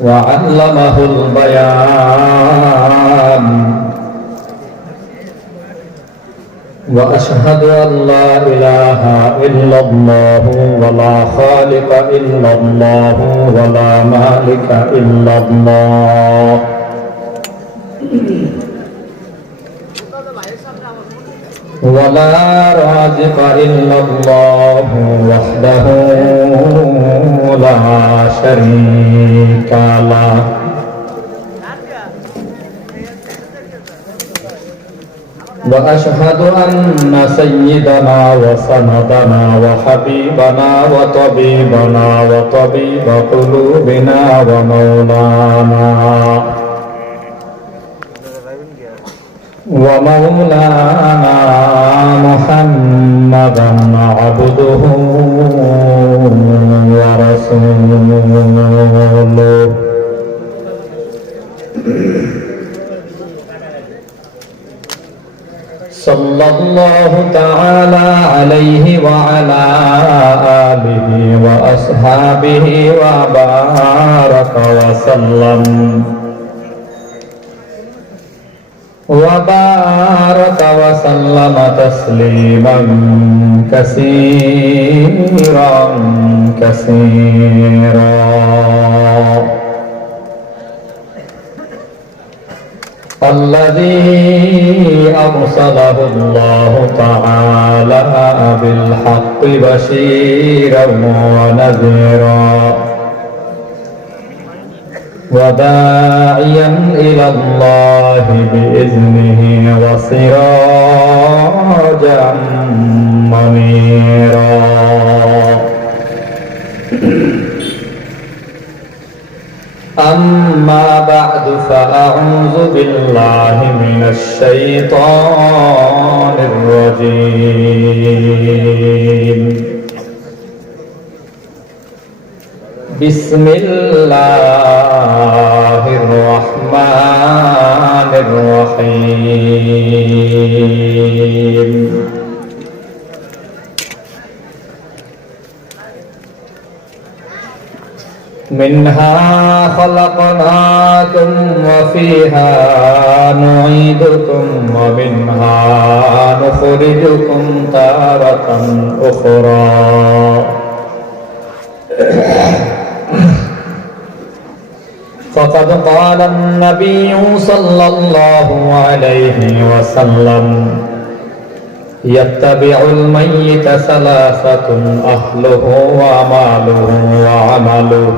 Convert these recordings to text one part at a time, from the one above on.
وعلمه البيان وأشهد أن لا إله إلا الله ولا خالق إلا الله ولا مالك إلا الله ولا رازق إلا الله وحده لا شريك له وأشهد أن سيدنا وسندنا وحبيبنا وطبيبنا وطبيب قلوبنا ومولانا محمدا عبده ورسوله صلى الله تعالى عليه وعلى آله وأصحابه وبارك وسلم تسليما كثيرا الذي أرسله الله تعالى بالحق بشيرا ونذيرا وداعيا إلى الله بإذنه وسراجا منيرا أما بعد فأعوذ بالله من الشيطان الرجيم بسم الله الرحمن الرحيم منها خلقناكم وفيها نعيدكم ومنها نخرجكم تارة أخرى فقد قال النبي صلى الله عليه وسلم يتبع الميت ثلاثة أهله وماله وعمله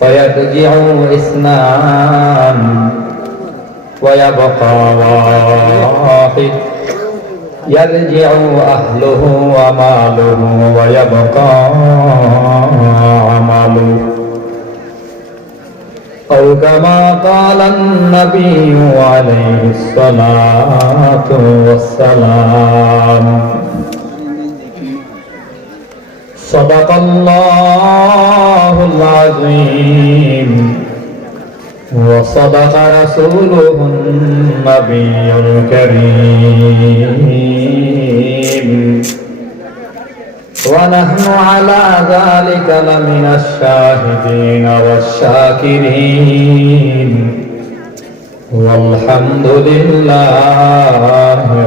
فيرجع اثنان ويبقى واحد يرجع أهله وماله ويبقى عمله أو كما قال النبي عليه الصلاة والسلام صدق الله العظيم وصدق رسوله النبي الكريم ونحن على ذلك لمن الشاهدين والشاكرين والحمد لله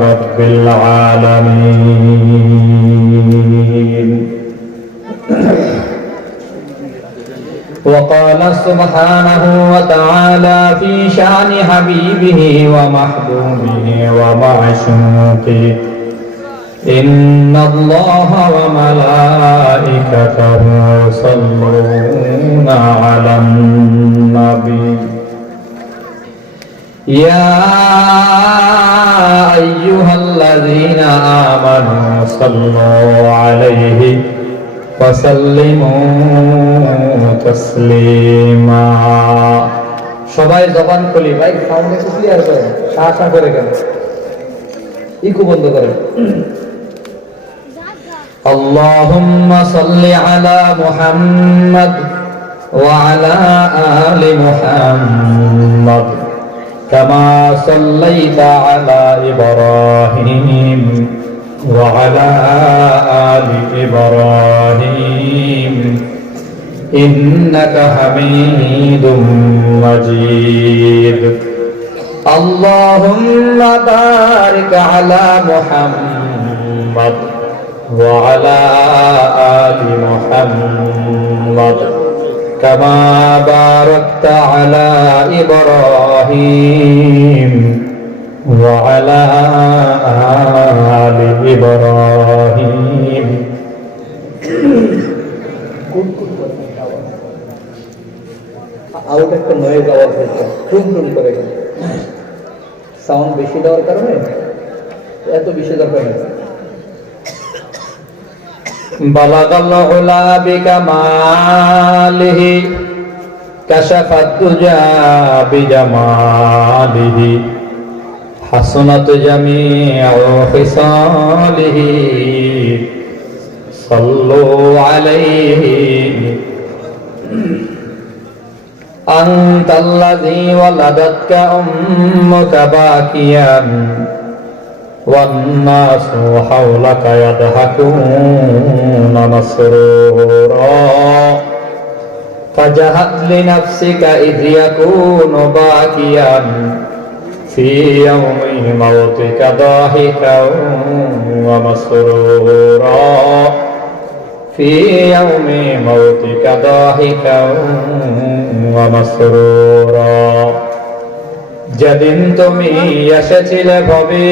رب العالمين. وقال سبحانه وتعالى في شأن حبيبه ومحبوبه ومعشوقه إن الله وملائكته يصلون على النبي يا أيها الذين آمنوا صلوا عليه وسلموا تسليما. সবাই জবান খুলি ভাই, সাউন্ড একটু ক্লিয়ার করেন, শাসা করে কেন ইকো বন্ধ করেন। اللهم صل على محمد وعلى آل محمد كما صليت على إبراهيم وعلى آل إبراهيم إنك حميد مجيد اللهم بارك على محمد وعلى آل محمد كما باركت على إبراهيم وعلى آل إبراهيم আউট একটা নয়েজ আওয়াজ হয়েছে টুন টুন করে সাউন্ড বেশি দেওয়ার কারণে এত বেশি দরকার নেই বালাগাল উলা বিকামালিহি কাশাফাত দুজা বিজামালিহি হাসনাত জামিউ খিসালিহি সাল্লু আলাইহি আনতাল্লাযী ওয়ালাদাতকা উম্মুকা বাকিয়ান والناس حولك يضحكون مسرورا فجهد لنفسك إذ يكون باكيا في يوم موتك ضاحكا ومسرورا في يوم موتك ضاحكا ومسرورا যেদিন তুমি এসেছিলে ভবে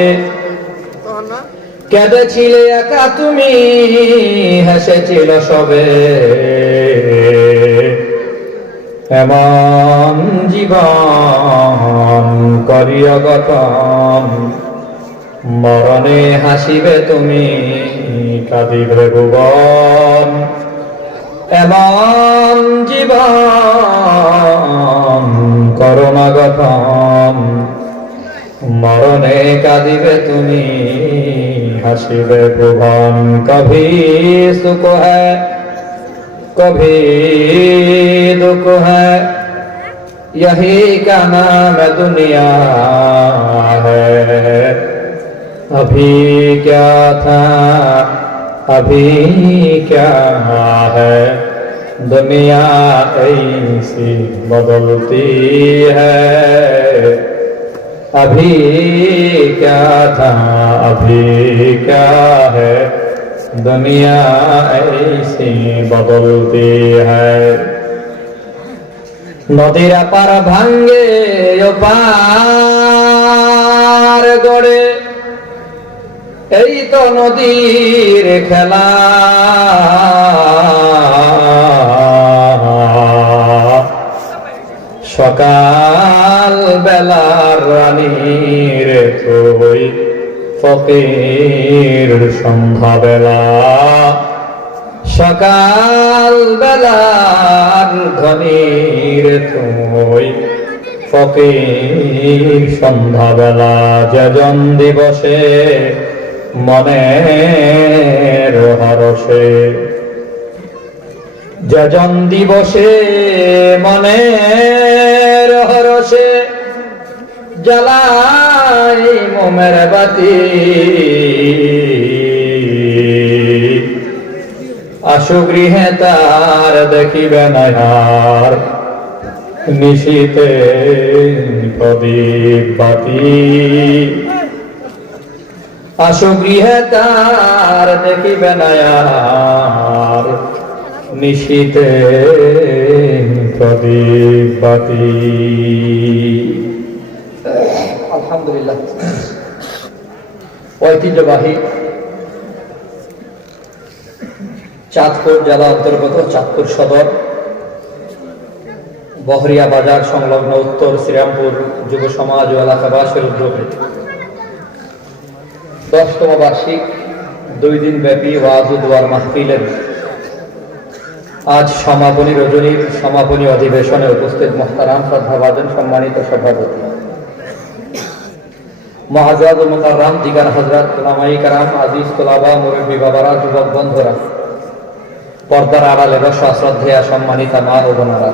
কেঁদেছিলে একা তুমি হেসেছিল সবে এমন জীবন করিয়া গঠন মরণে হাসিবে তুমি কাঁদিবে ভুবন এমন জীবন করোনা গঠন মরণে কাঁদিবে তুমি হাসিবে ভুবন কভি সুখ হ্যায় কভি দুঃখ হ্যায় यही का नाम दुनिया है अभी क्या था अभी क्या है दुनिया ऐसी बदलती है अभी क्या था अभी क्या है दुनिया ऐसी बदलती है নদীরা পার ভাঙ্গে পার গড়ে এই তো নদীর খেলা সকাল বেলার রানীর তুই ফকির সন্ধ্যা বেলা সকাল বেলার ধনীর তুই ফকির সন্ধ্যা বেলা যেজন দিবসে মনের হরসে যেজন দিবসে মনের হরসে জ্বালাই মোমের বাতি আশু গৃহে তার দেখিবে না আর নিশীতে প্রদীপ বাতি আশু গৃহে তার দেখিবে না আর নিশীতে প্রদীপ বাতি আলহামদুলিল্লাহ ঐতিহ্যবাহী চাঁদপুর জেলা অন্তর্গত চাঁদপুর সদর বহরিয়া বাজার সংলগ্ন উত্তর শ্রীরামপুর যুব সমাজ ও এলাকাবাসীর উদ্যোগে 10তম বার্ষিক 2 দিন ব্যাপী ওয়াজ ও দোয়ার মাহফিলের আজ সমাপনী রজনীর সমাপনী অধিবেশনে উপস্থিত মুহতারাম শ্রদ্ধাভাজন সম্মানিত সভাপতি মুআজ্জাজ ও মুকাররম দিগার হযরত উলামায়ে কেরাম আজিজ তোলাবা মুরব্বী বাবারা যুবক বন্ধুরা পর্দার আড়ালে বসা শ্রদ্ধেয়া সম্মানিতা মা ও বোনেরা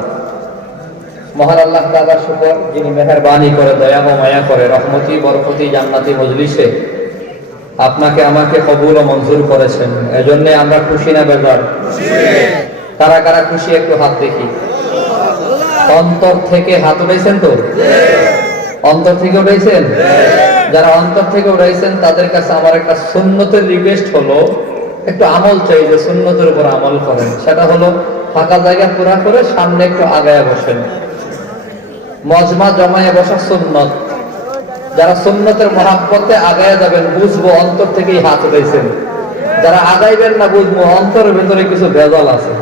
মহান আল্লাহ তাআলার শুকর যিনি মেহেরবানি করে দয়া ও মায়া করে রহমতি বরকতি জান্নাতি মজলিসে আপনাকে আমাকে কবুল ও মঞ্জুর করেছেন, এজন্য আমরা খুশি না বেজার? কারা কারা খুশি একটু হাত দেখি। অন্তর থেকে হাত উঠাইছেন তো? অন্তর থেকে উঠাইছেন? যারা অন্তর থেকে উঠাইছেন তাদের কাছে আমার একটা সুন্নতের রিকোয়েস্ট হলো, একটু আমল চাই যে সুন্নতের উপর আমল করেন। সেটা হলো ফাঁকা জায়গা পুরা করে সামনে একটু আগায় বসেন। মজমা জমায়ে বসা সুন্নত। যারা সুন্নতের মহাব্বতে আগায় যাবেন বুঝবো অন্তর থেকেই হাত উঠাইছেন। যারা আগাইবেন না বুঝবো অন্তরের ভেতরে কিছু ভেজাল আছে।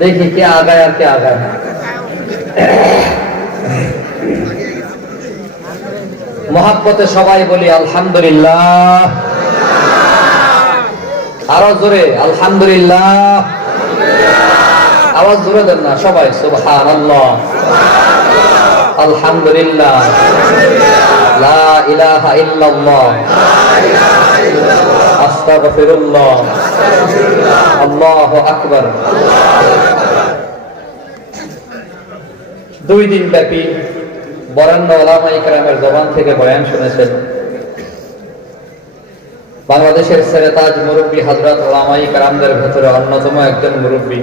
দেখি কে আগায় আর কে আগায় না। মহাব্বতে সবাই বলি আলহামদুলিল্লাহ। আরো জোরে আলহামদুলিল্লাহ। আওয়াজ জোরে দেন না সবাই। সুবহানাল্লাহ, আলহামদুলিল্লাহ, লা ইলাহা ইল্লাল্লাহ, আস্তাগফিরুল্লাহ, আল্লাহু আকবার। 2 দিন ব্যাপী বরেণ্য ওলামায়ে কেরামের জবান থেকে বয়ান শুনেছেন। বাংলাদেশের সেরেতাজ মুরব্বী হযরত ওলামায়ে কেরামদের ভেতরে অন্যতম একজন মুরব্বী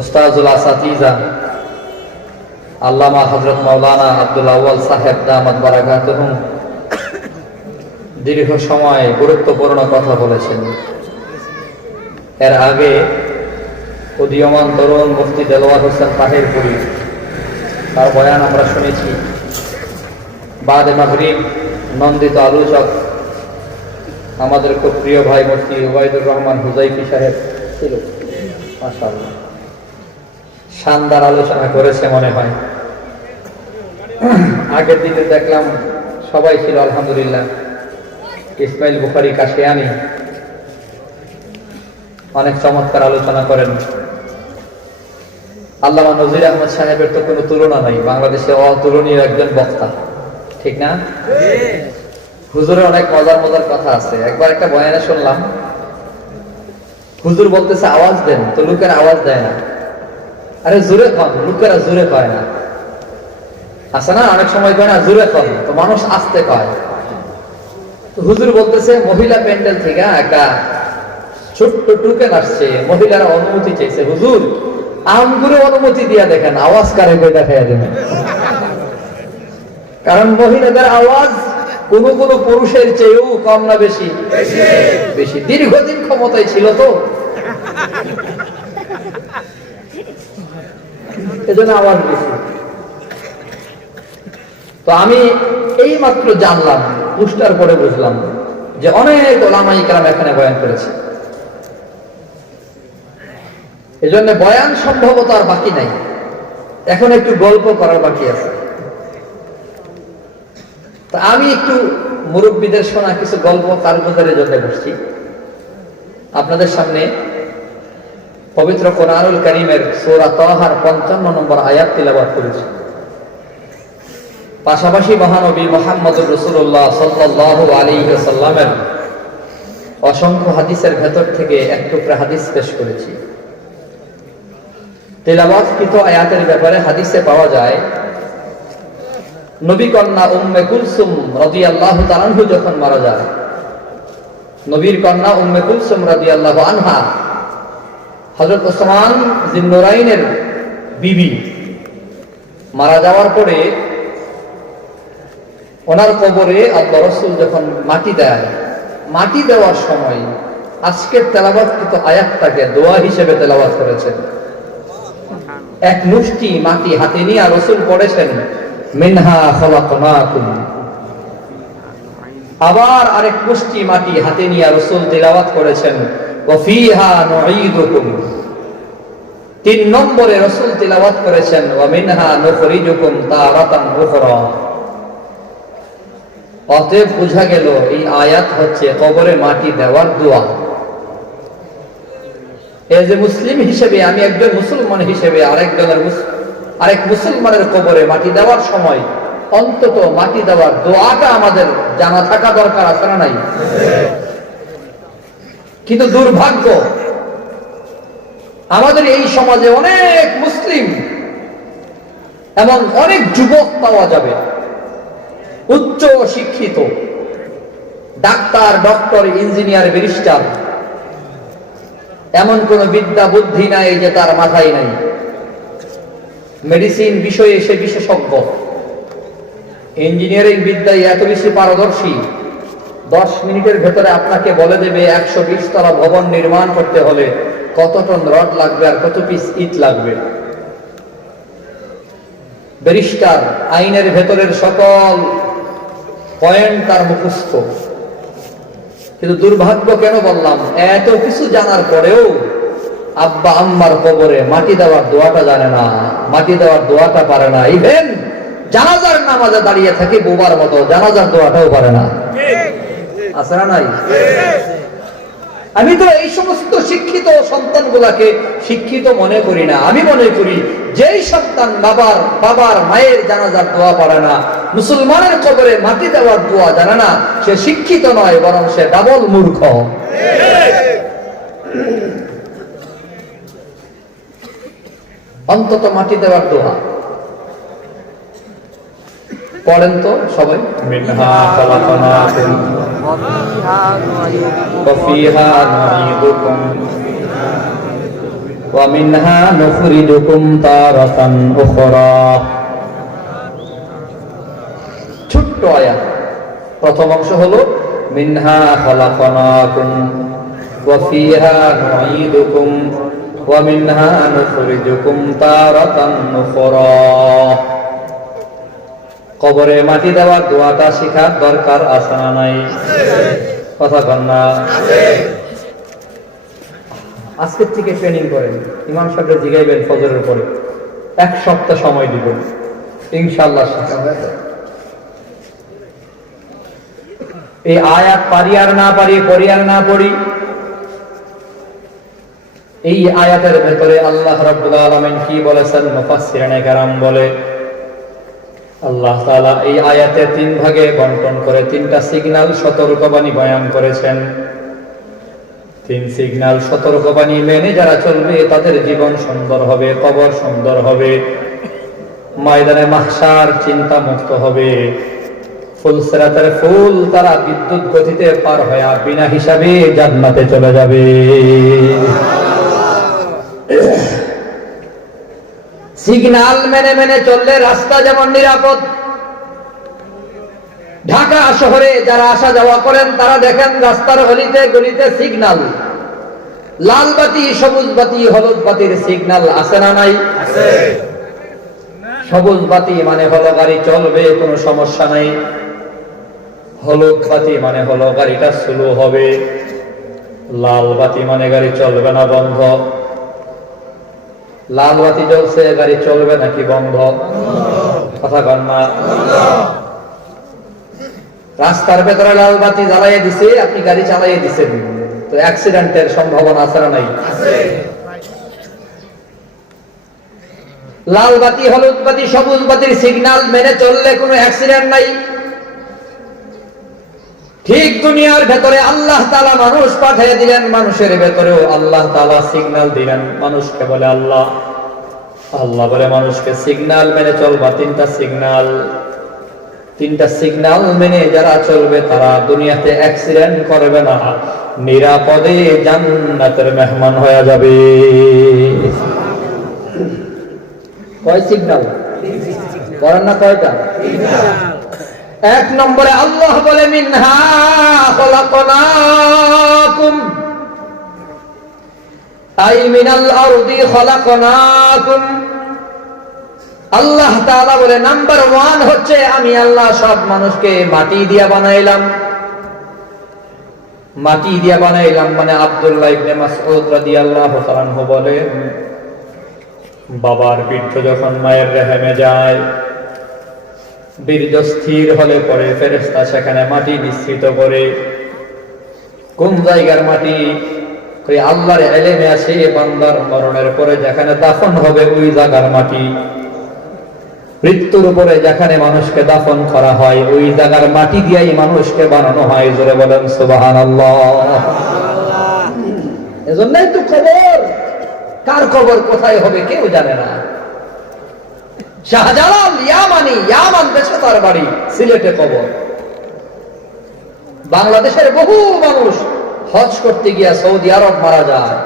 উস্তাজুল আসাতিজা আল্লামা হযরত মাওলানা আব্দুল আউয়াল সাহেব দামাত বারাকাতুহুম দীর্ঘ সময় গুরুত্বপূর্ণ কথা বলেছেন। এর আগে উদীয়মান তরুণ মুফতি দেলোয়ার হোসেন তাহেরপুরী, তার বয়ান আমরা শুনেছি। বাদে মাগরিব নন্দিত আলোচক আমাদের খুব প্রিয় ভাই মুফতি উবাইদুর রহমান হুজাইফি সাহেব ছিল। মাশাআল্লাহ, শানদার আলোচনা করেছে মনে হয়। আগের দিনে দেখলাম সবাই ছিল আলহামদুলিল্লাহ। ইসমাইল বুখারী কাশিয়ানি অনেক চমৎকার আলোচনা করেন। আল্লামা নজির আহমদ সাহেবের তো কোনো তুলনা নাই, বাংলাদেশে অতুলনীয় একজন বক্তা, ঠিক না? হুজুরের অনেক মজার মজার কথা আছে। একবার একটা বয়ানে শুনলাম, হুজুর বলতেছে আওয়াজ দেন, তো লোকের আওয়াজ দেয় না। আরে জোরে কন, লোকেরা জোরে কয় না। আছে না অনেক সময় কয় না জোরে কন, তো মানুষ আস্তে কয়। তো হুজুর বলতেছে মহিলা প্যান্ডেল থেকে একটা ছোট্ট টুকেন আসছে, মহিলারা অনুমতি চাইছে। হুজুর আমগুলো অনুমতি দিয়া দেখেন আওয়াজ কারে কই দেখাইয়া দেবেন। কারণ মহিলাদের আওয়াজ কোন কোন পুরুষের চেয়েও কম না বেশি? বেশি। দীর্ঘদিন ক্ষমতায় ছিল তো, এজন্য আওয়াজ বেশি। তো আমি এই মাত্র জানলাম, পুস্টার পরে বুঝলাম যে অনেক ওলামায়ে কেরাম এখানে বয়ান করেছে। এজন্য বয়ান সম্ভবত আর বাকি নাই, এখন একটু গল্প করার বাকি আছে। তা আমি একটু মুরব্বীদের শোনা কিছু গল্প কারগুজারের জন্য বসছি আপনাদের সামনে। পবিত্র কোরআনুল কারীমের সূরা তাহার 55 নম্বর আয়াত তিলাওয়াত করেছি। পাশাপাশি মহানবী মুহাম্মদুর রাসূলুল্লাহ সাল্লাল্লাহু আলাইহি ওয়াসাল্লামের অসংখ্য হাদিসের ভেতর থেকে এক টুকরা হাদিস পেশ করেছি। তিলাওয়াতকৃত আয়াতের ব্যাপারে হাদিসে পাওয়া যায়, নবী কন্যা উম্মে কুলসুম রাদিয়াল্লাহু তাআলা আনহা যখন মারা যায়, নবীর কন্যা উম্মে কুলসুম রাদিয়াল্লাহু আনহা হযরত ওসমান জিন্নুরাইনের বিবি মারা যাওয়ার পরে ওনার কবরে আল্লাহ রাসূল যখন মাটি দেয়, মাটি দেওয়ার সময় আজকের তেলাওয়াতকৃত আয়াতটাকে দোয়া হিসেবে তেলাওয়াত করেছেন। এক মুষ্টি মাটি হাতে নিয়ে রাসূল পড়েছেন মিনহা খালাকনাকুম। আবার আরেক মুষ্টি মাটি হাতে নিয়ে রাসূল তেলাওয়াত করেছেন ওয়া ফিহা নুঈদুকুম। 3 নম্বরে রাসূল তেলাওয়াত করেছেন ওয়া মিনহা নুখরিজুকুম তারাতান উখরা। অতএব বোঝা গেল এই আয়াত হচ্ছে কবরে মাটি দেওয়ার দোয়া। এজ এ মুসলিম হিসেবে, আমি একজন মুসলমান হিসেবে আরেক মুসলমানের কবরে মাটি দেওয়ার সময় অন্তত মাটি দেওয়ার দোয়াটা আমাদের জানা থাকা দরকার, আছে না নাই? কিন্তু দুর্ভাগ্য, আমাদের এই সমাজে অনেক মুসলিম এমন অনেক যুবক পাওয়া যাবে উচ্চ শিক্ষিত, ডাক্তার, ডক্টর, ইঞ্জিনিয়ার, ব্যারিস্টার, এমন কোন বিদ্যা বুদ্ধি নাই যে তার মাথায় নাই। মেডিসিন বিষয়ে সে বিশেষজ্ঞ, ইঞ্জিনিয়ারিং বিদ্যায় এত বেশি পারদর্শী, 10 মিনিটের ভেতরে আপনাকে বলে দেবে 120 তলা ভবন নির্মাণ করতে হলে কত টন রড লাগবে আর কত পিস ইট লাগবে। ব্যারিস্টার, আইনের ভেতরের সকল পয়েন্ট তার মুখস্থ। কিন্তু দুর্ভাগ্য কেন বললাম, এত কিছু জানার পরেও আব্বা আম্মার কবরে মাটি দেওয়ার দোয়াটা জানে না, মাটি দেওয়ার দোয়াটা পারে না। ইভেন জানাজার নামাজে দাঁড়িয়ে থাকে বোবার মতো, জানাজার দোয়াটাও পারে না। আছে না নাই? আমি তো এই সমস্ত শিক্ষিত সন্তানগুলাকে শিক্ষিত মনে করি না। আমি মনে করি যেই সন্তান বাবার মায়ের জানাজার দোয়া পারে না, মুসলমানের কবরে মাটি দেওয়ার দোয়া জানে না, সে শিক্ষিত নয়, বরং সে ডাবল মূর্খ। অন্তত মাটি দেওয়ার দোয়া পড়েন তো সবাই। মিনহা খালাকনাকুম ওয়া ফিহা নুঈদুকুম ওয়া মিনহা নুখরিজুকুম তারাতান উখরা। ছোট্ট আয়াত। প্রথম অংশ হলো মিনহা খালাকনাকুম ওয়া ফিহা নুঈদুকুম ওয়া মিনহা নুখরিজুকুম তারাতান উখরা। কবরে মাটি দেওয়ার দোয়াটা শেখার দরকার আছে না নাই? কথা বল না। আজকের থেকে ট্রেনিং করেন, ইমাম সাহেবকে জিগাইবেন ফজরের পরে, 1 সপ্তাহ সময় দিবেন, ইনশাআল্লাহ শেখা হয়ে যাবে। এই আয়াত পারি আর না পারি, পড়ি আর না পড়ি, এই আয়াতের ভেতরে আল্লাহ রাব্বুল আলামিন কি বলেছেন? মুফাসসিরিনে কেরাম বলে আল্লাহ তাআলা এই আয়াতে 3 ভাগে বণ্টন করে 3টা সিগন্যাল সতর্কবাণী বয়ান করেছেন। 3 সিগন্যাল সতর্কবাণী মেনে যারা চলবে তাদের জীবন সুন্দর হবে, কবর সুন্দর হবে, ময়দানে মাহশার চিন্তা মুক্ত হবে, ফুলসিরাতের ফুল তারা বিদ্যুৎ গতিতে পার হয়ে বিনা হিসাবে জান্নাতে চলে যাবে। সিগন্যাল মেনে মেনে চললে রাস্তা যেমন নিরাপদ। ঢাকা শহরে যারা আসা যাওয়া করেন তারা দেখেন রাস্তার গলিতে গলিতে সিগন্যাল, লাল বাতি, সবুজ বাতি, হলুদ বাতির সিগন্যাল আছে না নাই? আছে। সবুজ বাতি মানে হলো গাড়ি চলবে, কোনো সমস্যা নাই। হলুদ বাতি মানে হলো গাড়িটা স্লো হবে। লাল বাতি মানে গাড়ি চলবে না, বন্ধ। লাল বাতি জ্বলছে, গাড়ি চলবে নাকি বন্ধ? কথা কন না। রাস্তার ভেতরে লাল বাতি জ্বালাইয়ে দিছে, আপনি গাড়ি চালাইয়ে দিছেন, তো অ্যাক্সিডেন্টের সম্ভাবনা আছে না নাই? লাল বাতি, হলুদ বাতি, সবুজ বাতির সিগন্যাল মেনে চললে কোনো অ্যাক্সিডেন্ট নাই। ঠিক দুনিয়ার ভেতরে আল্লাহ তাআলা মানুষ পাঠিয়ে দিলেন, মানুষের ভেতরেও আল্লাহ তাআলা সিগন্যাল দিলেন। মানুষকে বলে আল্লাহ, আল্লাহ বলে মানুষকে সিগন্যাল মেনে চলবা। 3টা সিগন্যাল মেনে যারা চলবে তারা দুনিয়াতে অ্যাক্সিডেন্ট করবে না, নিরাপদে জান্নাতের মেহমান হয়ে যাবে। কয় সিগন্যাল? করেন না কয়টা? 1 নম্বরে আল্লাহ বলে মিনহা খালাকনাকুম, আই মিনাল আরদি খালাকনাকুম। আল্লাহ তাআলা বলে নাম্বার 1 হচ্ছে আমি আল্লাহ সব মানুষকে মাটি দিয়া বানাইলাম। মাটি দিয়া বানাইলাম মানে আব্দুল্লাহ ইবনে মাসউদ রাদিয়াল্লাহু তাআলা আনহু বলেন, বাবার বীর্য যখন মায়ের রেহেমে যায়, বীর্য স্থির হলে পরে ফেরেশতা সেখানে মাটি নিঃসৃত করে। কোন জায়গার মাটি? ওই আল্লাহর ইলমে আছে বান্দার মরণের পরে যেখানে দাফন হবে ওই জায়গার মাটি। মৃত্যুর উপরে যেখানে মানুষকে দাফন করা হয় ওই জায়গার মাটি দিয়েই মানুষকে বানানো হয়। জোরে বলেন সুবহানাল্লাহ। এজন্যই তো কবর, কার কবর কোথায় হবে কেউ জানে না। শাহজালাল ইয়ামান দেশে তার বাড়ি, সিলেটে কবর। বাংলাদেশের বহু মানুষ হজ করতে গিয়া সৌদি আরব মারা যায়,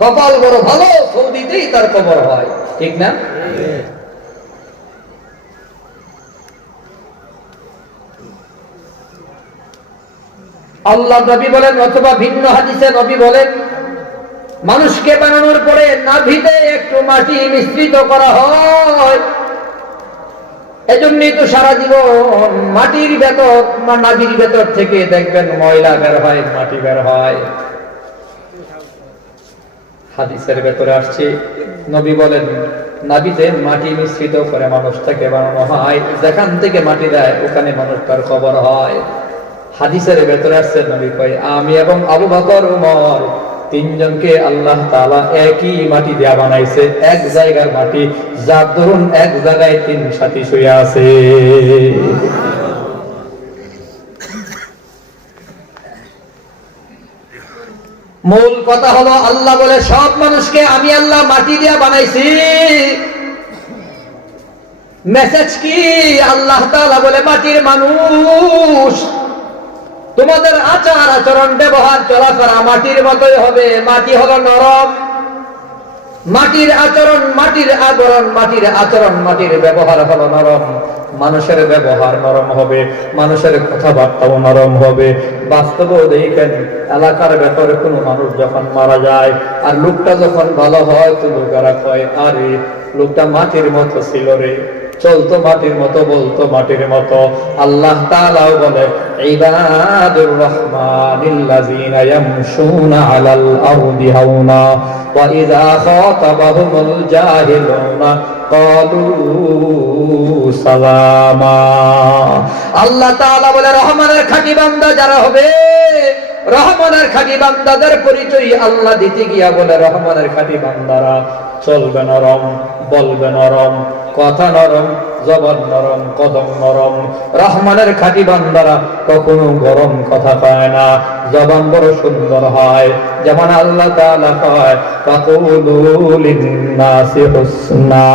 কপাল বড় ভালো, সৌদিতেই তার কবর হয়, ঠিক না? আল্লাহ নবী বলেন, অথবা ভিন্ন হাদিসে নবী বলেন, মানুষকে বানানোর পরে নাভিতে একটু মাটি মিশ্রিত করা হয়। এজন্যই তো সারা জীবন মাটির ভেতর, নাভির ভেতর থেকে দেখবেন ময়লা বের হয়, মাটি বের হয়। হাদিসের ভেতরে আসছে, নবী বলেন নাভিতে মাটি মিশ্রিত করে মানুষটাকে বানানো হয়, যেখান থেকে মাটি দেয় ওখানে মানুষটার খবর হয়। হাদিসের ভেতরে আসছে, নবী কয় আমি এবং আবু বকর উমর তিনজনকে আল্লাহ তাআলা একই মাটি দিয়া বানাইছে, এক জায়গার মাটি, যার ধরুন এক জায়গায় তিন সাথী শুয়ে আছে। মূল কথা হলো, আল্লাহ বলে সব মানুষকে আমি আল্লাহ মাটি দিয়া বানাইছি। মেসেজ কি? আল্লাহ তাআলা বলে মাটির মানুষ, তোমাদের আচার আচরণ ব্যবহার চলাফেরা মাটির মতোই হবে। মাটি হলো নরম, মাটির আচরণ, মাটির আবরণ, মাটির আচরণ, মাটির ব্যবহার হলো নরম। মানুষের ব্যবহার নরম হবে, মানুষের কথাবার্তাও নরম হবে। বাস্তবেও দেখেন, এলাকার ভেতরে কোনো মানুষ যখন মারা যায় আর লোকটা যখন ভালো হয়, তো লোকেরা কয় আরে লোকটা মাটির মতো ছিল রে, চলতো মাটির মতো, বলতো মাটির মতো। আল্লাহ তাআলাও বলে ইবাদুর রহমানিল্লাযীনা ইয়ামশুনা আলাল আরদি হাওনা ওয়া ইযা খাতাবাহুমুল জাহিলুনা ক্বালু সালামা। আল্লাহ তাআলা বলে রহমানের খাঁটি বান্দা যারা হবে, রহমানের খাঁটি বান্দাদের পরিচয় আল্লাহ দিতে গিয়া বলে রহমানের খাঁটি বান্দারা চলবে নরম, বলবে নরম, কথা নরম, জবান নরম, কদম নরম। রহমানের খাঁটি বান্দারা কখনো গরম কথা কয় না, জবান বড় সুন্দর হয়। যেমন আল্লাহ তাআলা কয় ফাকুলু লিন্নাসি হুসনা,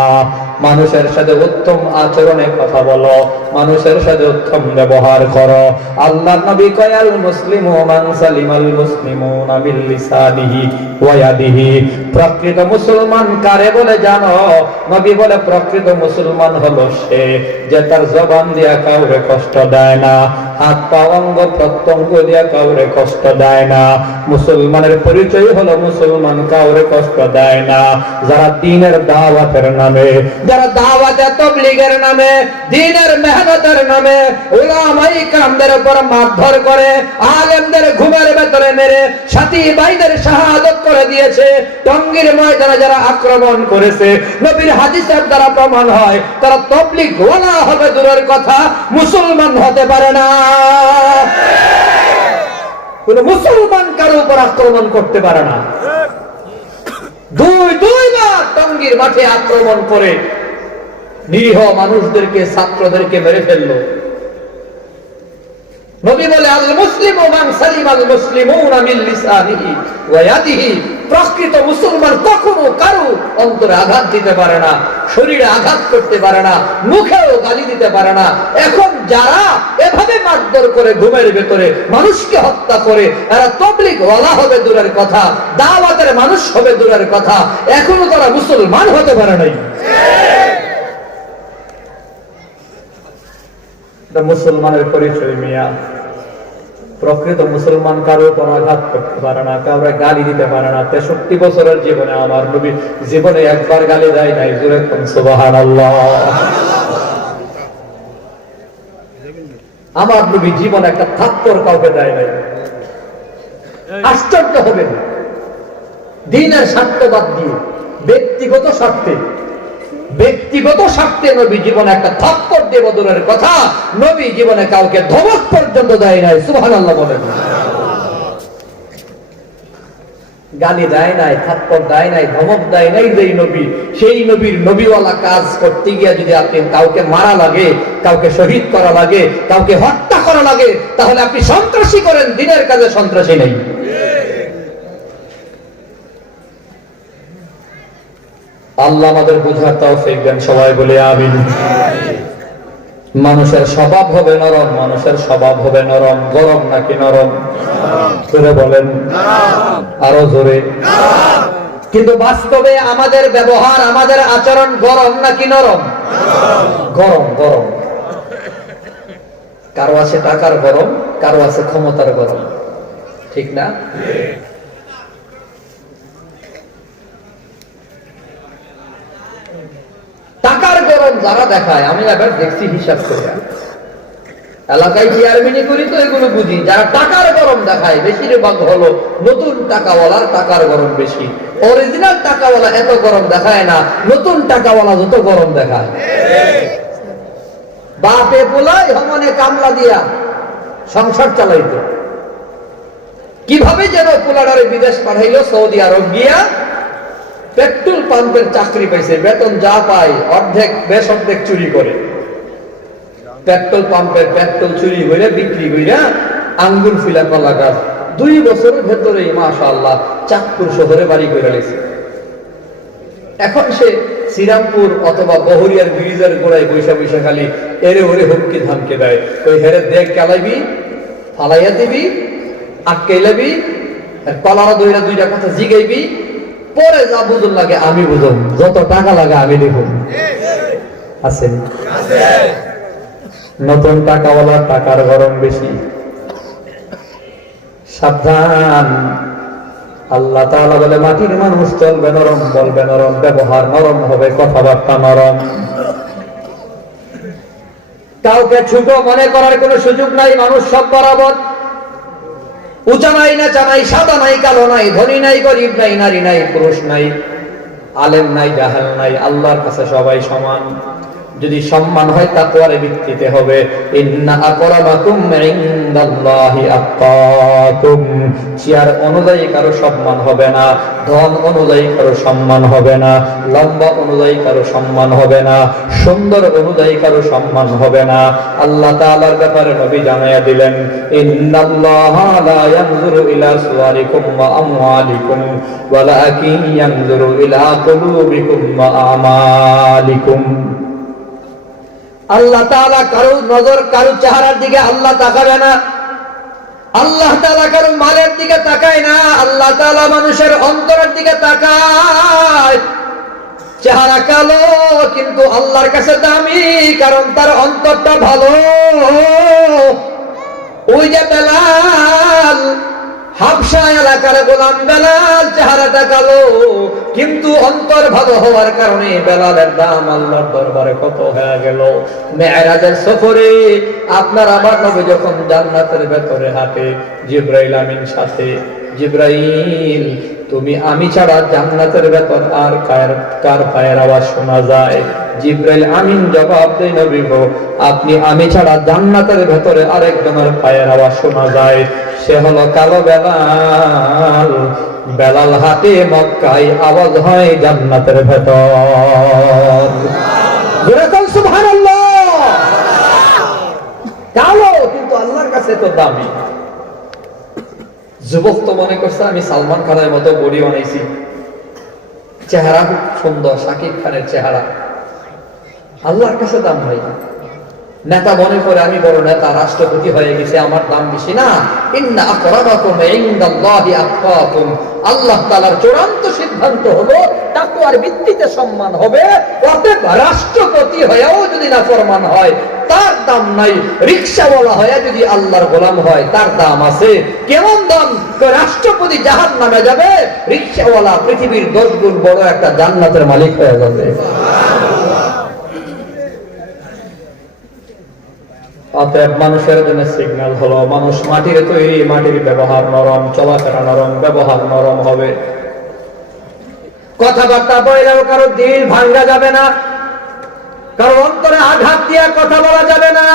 মানুষের সাথে উত্তম আচরণে কথা বলো, মানুষের সাথে উত্তম ব্যবহার করো। আল্লাহর নবী কয় আল মুসলিমু মান সালিমাল মুসলিমুনা মিন লিসানিহি ওয়া ইয়াদিহি। প্রকৃত মুসলমান কারে বলে জানো? নবী বলে প্রকৃত মুসলমান হলো সে যে তার জবান দিয়া কাউরে কষ্ট দেয় না, হাত পা অঙ্গ প্রত্যঙ্গ দিয়া কাউরে কষ্ট দেয় না। মুসলমানের পরিচয় হলো মুসলমান কাউরে কষ্ট দেয় না। যারা দ্বীনের দাওয়াতের নামে, যারা দাওয়াতে তাবলীগের নামে, দ্বীনের মেহনতের নামে উলামায়ে কেরামদের উপর মারধর করে, আলেমদের ঘুমের ভেতরে মেরে সাথী ভাইদের শাহাদাত করে দিয়েছে, টঙ্গীর ময়দানে যারা আক্রমণ করেছে, নবীর হাদিসের দ্বারা প্রমাণ হয় তারা তাবলীগ ওয়ালা হবে দূরের কথা, মুসলমান হতে পারে না। কোন মুসলমান কারো উপর আক্রমণ করতে পারে না। দুইবার টঙ্গীর মাঠে আক্রমণ করে নিরীহ মানুষদেরকে, ছাত্রদেরকে মেরে ফেললো। নবী বলে আল মুসলিমু মান সালিমাল মুসলিমুনা মিন লিসানিহি ওয়া ইয়াদিহি। প্রকৃত মুসলমান কখনো কারো অন্তরে আঘাত দিতে পারে না, শরীরে আঘাত করতে পারে না, মুখেও গালি দিতে পারে না। এখন যারা এভাবে মারধর করে ঘুমের ভেতরে মানুষকে হত্যা করে, এরা তাবলীগ ওয়ালা হবে দূরের কথা, দাওয়াতের মানুষ হবে দূরের কথা, এখনো তারা মুসলমান হতে পারে নাই। মুসলমানের পরিচয় মিয়া, প্রকৃত মুসলমান কারো উপর আঘাত করতে পারে না, কাউরে গালি দিতে পারে না। 63 বছরের জীবনে আমার নবী জীবনে একবার গালি দেয় নাই। জোরে কোন সুবহানাল্লাহ। আমার নবী জীবনে একটা থাপ্পড় কাউকে দেয় নাই। আশ্চর্য হবেন, দ্বীনের স্বার্থ বাদ দিয়ে ব্যক্তিগত স্বার্থে, ব্যক্তিগত স্বার্থে নবী জীবনে একটা থাপ্পড় দেব দূরের কথা, নবী জীবনে কাউকে ধমক পর্যন্ত দেয় নাই। সুবহানাল্লাহ বলেন। গালি দেয় নাই, থাপ্পড় দেয় নাই, ধমক দেয় নাই যেই নবী, সেই নবীর নবীওয়ালা কাজ করতে গিয়ে যদি আপনি কাউকে মারা লাগে, কাউকে শহীদ করা লাগে, কাউকে হত্যা করা লাগে, তাহলে আপনি সন্ত্রাসী করেন, দ্বীনের কাজে সন্ত্রাসী নেই। আল্লাহ আমাদের বুঝার তৌফিক দেন, সবাই বলে আমিন। মানুষের স্বভাব হবে নরম, মানুষের স্বভাব হবে নরম। গরম নাকি নরম? জোরে বলেন, আরো জোরে। কিন্তু বাস্তবে আমাদের ব্যবহার, আমাদের আচরণ গরম নাকি নরম? গরম। গরম। কারো আছে টাকার গরম, কারো আছে ক্ষমতার গরম, ঠিক না? টাকার গরম যারা দেখায়, আমি এবার দেখছি হিসাব করে, এলাকায় চেয়ারম্যানি করি তো এগুলো বুঝি, যারা টাকার গরম দেখায় বেশিরভাগ হলো নতুন টাকাওয়ালার টাকার গরম বেশি। অরিজিনাল টাকাওয়ালা এত গরম দেখায় না, নতুন টাকাওয়ালা যত গরম দেখায়। বাপে পোলাই হমনে কামলা দিয়া সংসার চালাইতো, কিভাবে যেন পোলাডারে বিদেশ পাঠাইলো, সৌদি আরব গিয়া পেট্রোল পাম্পের চাকরি পাইছে, বেতন যা পায় অর্ধেক বেশ অর্ধেক চুরি করে। পেট্রোল পাম্পের পেট্রোল চুরি করে বিক্রি কইরা আঙ্গুল ফিলা কলা গাছ 2 বছরের ভেতরেই মাশাআল্লাহ চাঁদপুর শহরে বাড়ি করে লেছে। এখন সে শ্রীরামপুর অথবা বহরিয়ার ব্রিজের গোড়ায় বৈশা বৈশা খালি এরে ওরে হুমকি ধামকে দেয়, ওই হেরে দেখ চালাইবি, ফালাইয়া দিবি, আটকাইলাবি, কলারা দইরা 2টা কথা জিগাইবি, পরে যা বুঝুন লাগে আমি বুঝুন, যত টাকা লাগে আমি দেখুন। আছে নতুন টাকাওয়ালা টাকার গরম বেশি। সাবধান, আল্লাহ তাআলা বলে মাটির মানুষ চলবে নরম, বলবে নরম, ব্যবহার নরম হবে, কথাবার্তা নরম। কাউকে ছোট মনে করার কোনো সুযোগ নাই, মানুষ সব বরাবর। উঁচা নাই নেচা নাই, সাদা নাই কালো নাই, ধনী নাই গরিব নাই, নারী নাই পুরুষ নাই, আলেম নাই জাহেল নাই, আল্লাহর কাছে সবাই সমান। যদি সম্মান হয় তাকওয়ার ভিত্তিতে হবে। ইন্না আকরামাকুম ইনদাল্লাহি আতকাকুম। চেয়ার অনুযায়ী কারো সম্মান হবে না, ধন অনুযায়ী কারো সম্মান হবে না, লম্বা অনুযায়ী কারো সম্মান হবে না, সুন্দর অনুযায়ী কারো সম্মান হবে না। আল্লাহ তাআলার ব্যাপারে নবী জানায়া দিলেন, ইন্নাল্লাহা লা ইয়ানজুরু ইলা সুওয়ারিকুম ওয়া আমওয়ালিকুম ওয়ালাকিন ইয়ানজুরু ইলা কুলুবিকুম ওয়া আমালিকুম। আল্লাহ তাআলা কারো নজর, কারো চেহারার দিকে আল্লাহ তাকাবে না। আল্লাহ তাআলা কারো মালের দিকে তাকায় না, আল্লাহ তাআলা মানুষের অন্তরের দিকে তাকায়। চেহারা কালো কিন্তু আল্লাহর কাছে দামি, কারণ তার অন্তরটা ভালো। ওই যে বেলাল, হাবশা এলাকার গোলাম বেলাল, চেহারাটা কালো কিন্তু অন্তর ভালো হওয়ার কারণে বেলালের দাম আল্লাহর দরবারে কত হয়ে গেল। মেরাজের সফরে আপনার আমার নবী যখন জান্নাতের ভেতরে হাঁটে, জিবরাইল আমিন সাথে, জিবরাইল তুমি আমি ছাড়া জান্নাতের ভেতর আর কার পায়ের আওয়াজ শোনা যায়? জিবরাইল আমিন জবাব দেয়, নবী গো আপনি আমি ছাড়া জান্নাতের ভেতরে আরেকজনের পায়ের আওয়াজ শোনা যায়, সে হলো কালো বেলাল। বেলাল হাতে মক্কায়, আওয়াজ হয় জান্নাতের ভেতর। সুবহানাল্লাহ। কালো কিন্তু আল্লাহর কাছে তো দামি। যুবক তো মনে করছে আমি সালমান খানের মতো বডি বানাইছি, চেহারা খুব সুন্দর, শাকিব খানের চেহারা। আল্লাহর কাছে দাম হয় না। নেতা মনে করে আমি বড় নেতা, রাষ্ট্রপতি হয়ে গেছে, আমার দাম বেশি না। ইন্না আকরামাকুম ইনদাল্লাহি আতকাকুম। আল্লাহ তাআলার চূড়ান্ত সিদ্ধান্ত হলো তাকওয়ার ভিত্তিতে সম্মান হবে। অতএব রাষ্ট্রপতি হয়েও যদি নাফরমান হয় তার দাম নাই, রিকশাওয়ালা হয়ে যদি আল্লাহর গোলাম হয় তার দাম আছে। কেমন দাম? রাষ্ট্রপতি জাহান্নামে যাবে, রিকশাওয়ালা পৃথিবীর 10 গুণ বড় একটা জান্নাতের মালিক হয়ে যাবে। অতএব মানুষের জন্য সিগন্যাল হলো, মানুষ মাটির তৈরি, মাটির ব্যবহার নরম, চলাফেরা নরম, ব্যবহার নরম হবে। কথাবার্তা বললেও কারো দিল ভাঙ্গা যাবে না, কারো অন্তরে আঘাত দিয়ে কথা বলা যাবে না।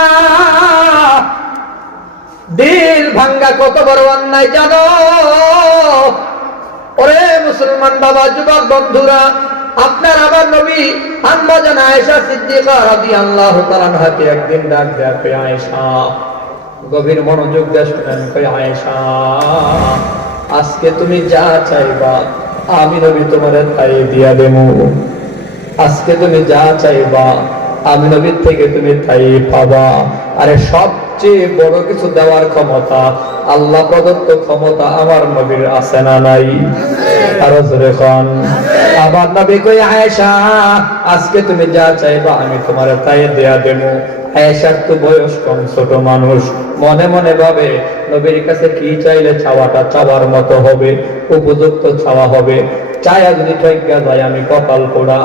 দিল ভাঙ্গা কত বড় অন্যায় জানো? ওরে মুসলমান বাবা, যুবক বন্ধুরা, আপনার আমার নবী আম্মা জান আয়েশা সিদ্দিকা রাদিয়াল্লাহু তাআলা আনহাকে একদিন ডাক দেয়া, কই আয়েশা, গভীর মনোযোগ দিয়ে শুনেন, কই আয়েশা আজকে তুমি যা চাইবা আমি নবী তোমারে তাই দিয়া দেবো। আজকে তুমি যা চাইবা আমি নবীর থেকে তুমি তাই পাবা। আরে সবচেয়ে বড় কিছু দেওয়ার ক্ষমতা, আল্লাহ প্রদত্ত ক্ষমতা আমার নবীর আছে না নাই? আরো জোরে কোন। আমার নবী কই, আয়েশা আজকে তুমি যা চাইবা আমি তোমার তাই দেয়া দেবো। আয়েশার তো বয়স কম, ছোট মানুষ, মনে মনে ভাবে নবীর কাছে কি চাইলে চাওয়াটা চাওয়ার মতো হবে, উপযুক্ত চাওয়া হবে। চায়া যদি ঠেকা যায় আমি কপাল পোড়া,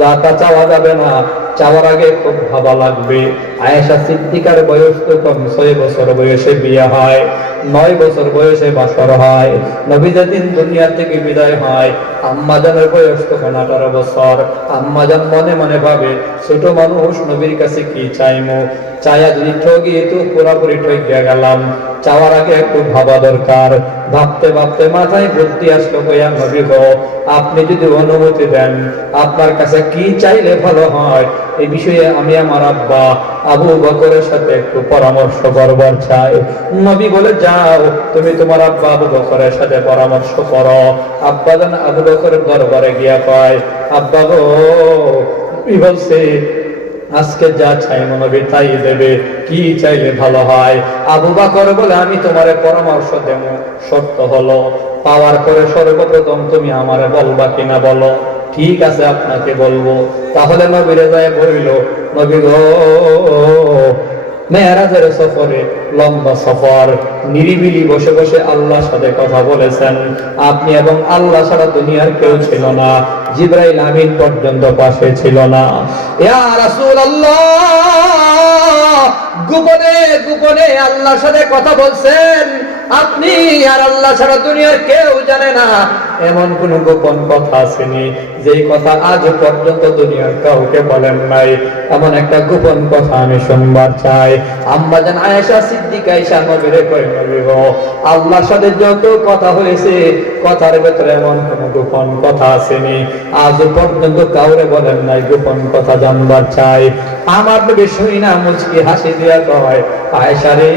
যা তা চাওয়া যাবে না, চাওয়ার আগে খুব ভাবা লাগবে। আয়েশা সিদ্দিকার বয়স তো কম, 6 বছর বয়সে বিয়ে হয়, 9 বছর বয়সে বাসর হয়। নবী যেদিন দুনিয়া থেকে বিদায় হয় আম্মাজানের বয়স তখন 18 বছর। আম্মাজান মনে মনে ভাবে ছোট মানুষ নবীর কাছে কি চাইমু, চায়া যদি ঠগি তো পুরাপুরি ঠগিয়া গেলাম, চাওয়ার আগে একটু ভাবা দরকার। ভাবতে ভাবতে মাথায় বুদ্ধি আসলো, কইয়া নবী গো আপনি যদি অনুমতি দেন আপনার কাছে কি চাইলে ভালো হয়, এই বিষয়ে আমি আমার আব্বা আবু বকরের সাথে একটু পরামর্শ করবার চাই। নবী বলে যাও তুমি তোমার আব্বা আবু বকরের সাথে পরামর্শ করো। আব্বা জান আবু বকরের দরবারে গিয়া কয়, আব্বা গো বলছে আজকে যা চাই নবী তাই দেবে, কি চাইলে ভালো হয়? আবু বকর বলে আমি তোমারে পরামর্শ দেব, শর্ত হলো পাওয়ার পরে সর্বপ্রথম তুমি আমারে বলবা কিনা বলো। ঠিক আছে আপনাকে বলবো। তাহলে নবীরে যায় বলিল, নবী গো মেরাজের সফরে, লম্বা সফর, নিরিবিলি বসে বসে আল্লাহর সাথে কথা বলেছেন আপনি, এবং আল্লাহ ছাড়া দুনিয়ার কেউ ছিল না, জিবরাইল আমিন পর্যন্ত পাশে ছিল না। ইয়া রাসূলুল্লাহ গোপনে গোপনে আল্লাহর সাথে কথা বলছেন আপনি, আর আল্লাহ ছাড়া দুনিয়ার কেউ জানে না, এমন কোন গোপন কথা আসেনি যেই কথা আজ পর্যন্ত দুনিয়ার কাউকে বলেন নাই। এমন একটা গোপন কথা আমি শুনবার চাই। আম্মা জান আয়েশা সিদ্দিকা আয়েশা নবীরে কই, নবী গো আল্লাহর সাথে যত কথা হয়েছে কথার ভেতরে এমন কোন গোপন কথা আসেনি, আজ পর্যন্ত কাউরে বলেন নাই, গোপন কথা জানবার চাই। আমার নবী শুনি না মুচকি হাসি দিয়া কয়, আয়েশা রে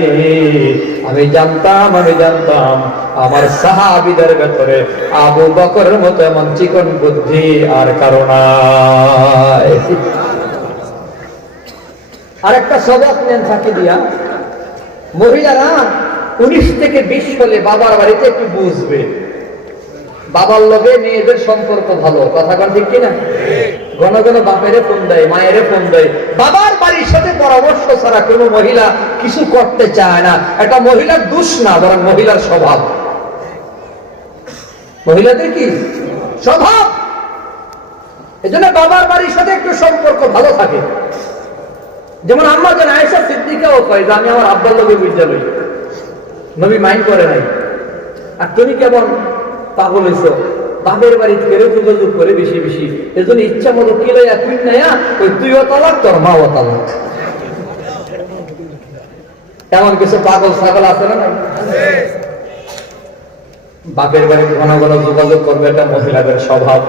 আমি জানতাম আমার সাহাবীদের ভেতরে আবু বকরের মতো এমন চিকন বুদ্ধি আর কারো নাই। আরেকটা সবক নেন ফাঁকি দিয়া, মহিলারা 19 থেকে 20 হলে বাবার বাড়িতে একটু বুঝবে, বাবার লগে মেয়েদের সম্পর্ক ভালো, কথা কন ঠিক কিনা? ঘন ঘন বাপেরে ফোন দেয়, মায়েরে ফোন দেয়, বাবার বাড়ির সাথে পরামর্শ ছাড়া কোনো মহিলা কিছু করতে চায় না। এটা মহিলার দোষ না, বরং মহিলার স্বভাব। মহিলাদের কি স্বভাব, এজন্য বাবার বাড়ির সাথে একটু সম্পর্ক ভালো থাকে। যেমন আম্মা জান আয়েশা সিদ্দিকাও কয় যে আমি আমার আব্বার লগে বুঝতে লই, নবী মাইন্ড করে নাই। আর তুমি কেমন পাগল হইছো, বাপের বাড়ি থেকে যোগাযোগ করে বেশি বেশি, এজন্য ইচ্ছা মতো কিলাইয়া তুই নাইয়া ওই তুইও তালাক তোর মাও তালাক। এমন কিছু পাগল ছাগল আছে না? বাপের বাড়ি ঘন ঘন যোগাযোগ করবে, এটা মহিলাদের স্বভাব।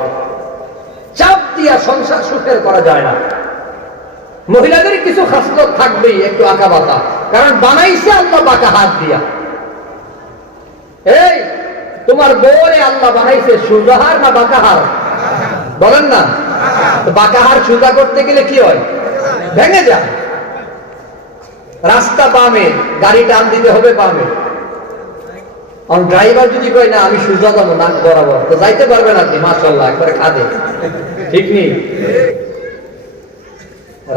চাপ দিয়া সংসার সুখের করা যায় না। মহিলাদের কিছু খাসলত থাকবেই, একটু আঁকা বাঁকা, কারণ বানাইছে আল্লাহ বাঁকা হাত দিয়া। এই তোমার বউরে আল্লাহ বানাইছে সুজাহার না বাঁকাহার? বলেন না। বাঁকাহার সুজা করতে গেলে কি হয়? ভেঙে যায়। রাস্তা বামে, গাড়ি টান দিতে হবে বামে। ড্রাইভার যদি কয় না আমি সুজা যাবো নাক বরাবর, তো যাইতে পারবেন আপনি, মাশাআল্লাহ একবারে খাদে, ঠিক নেই?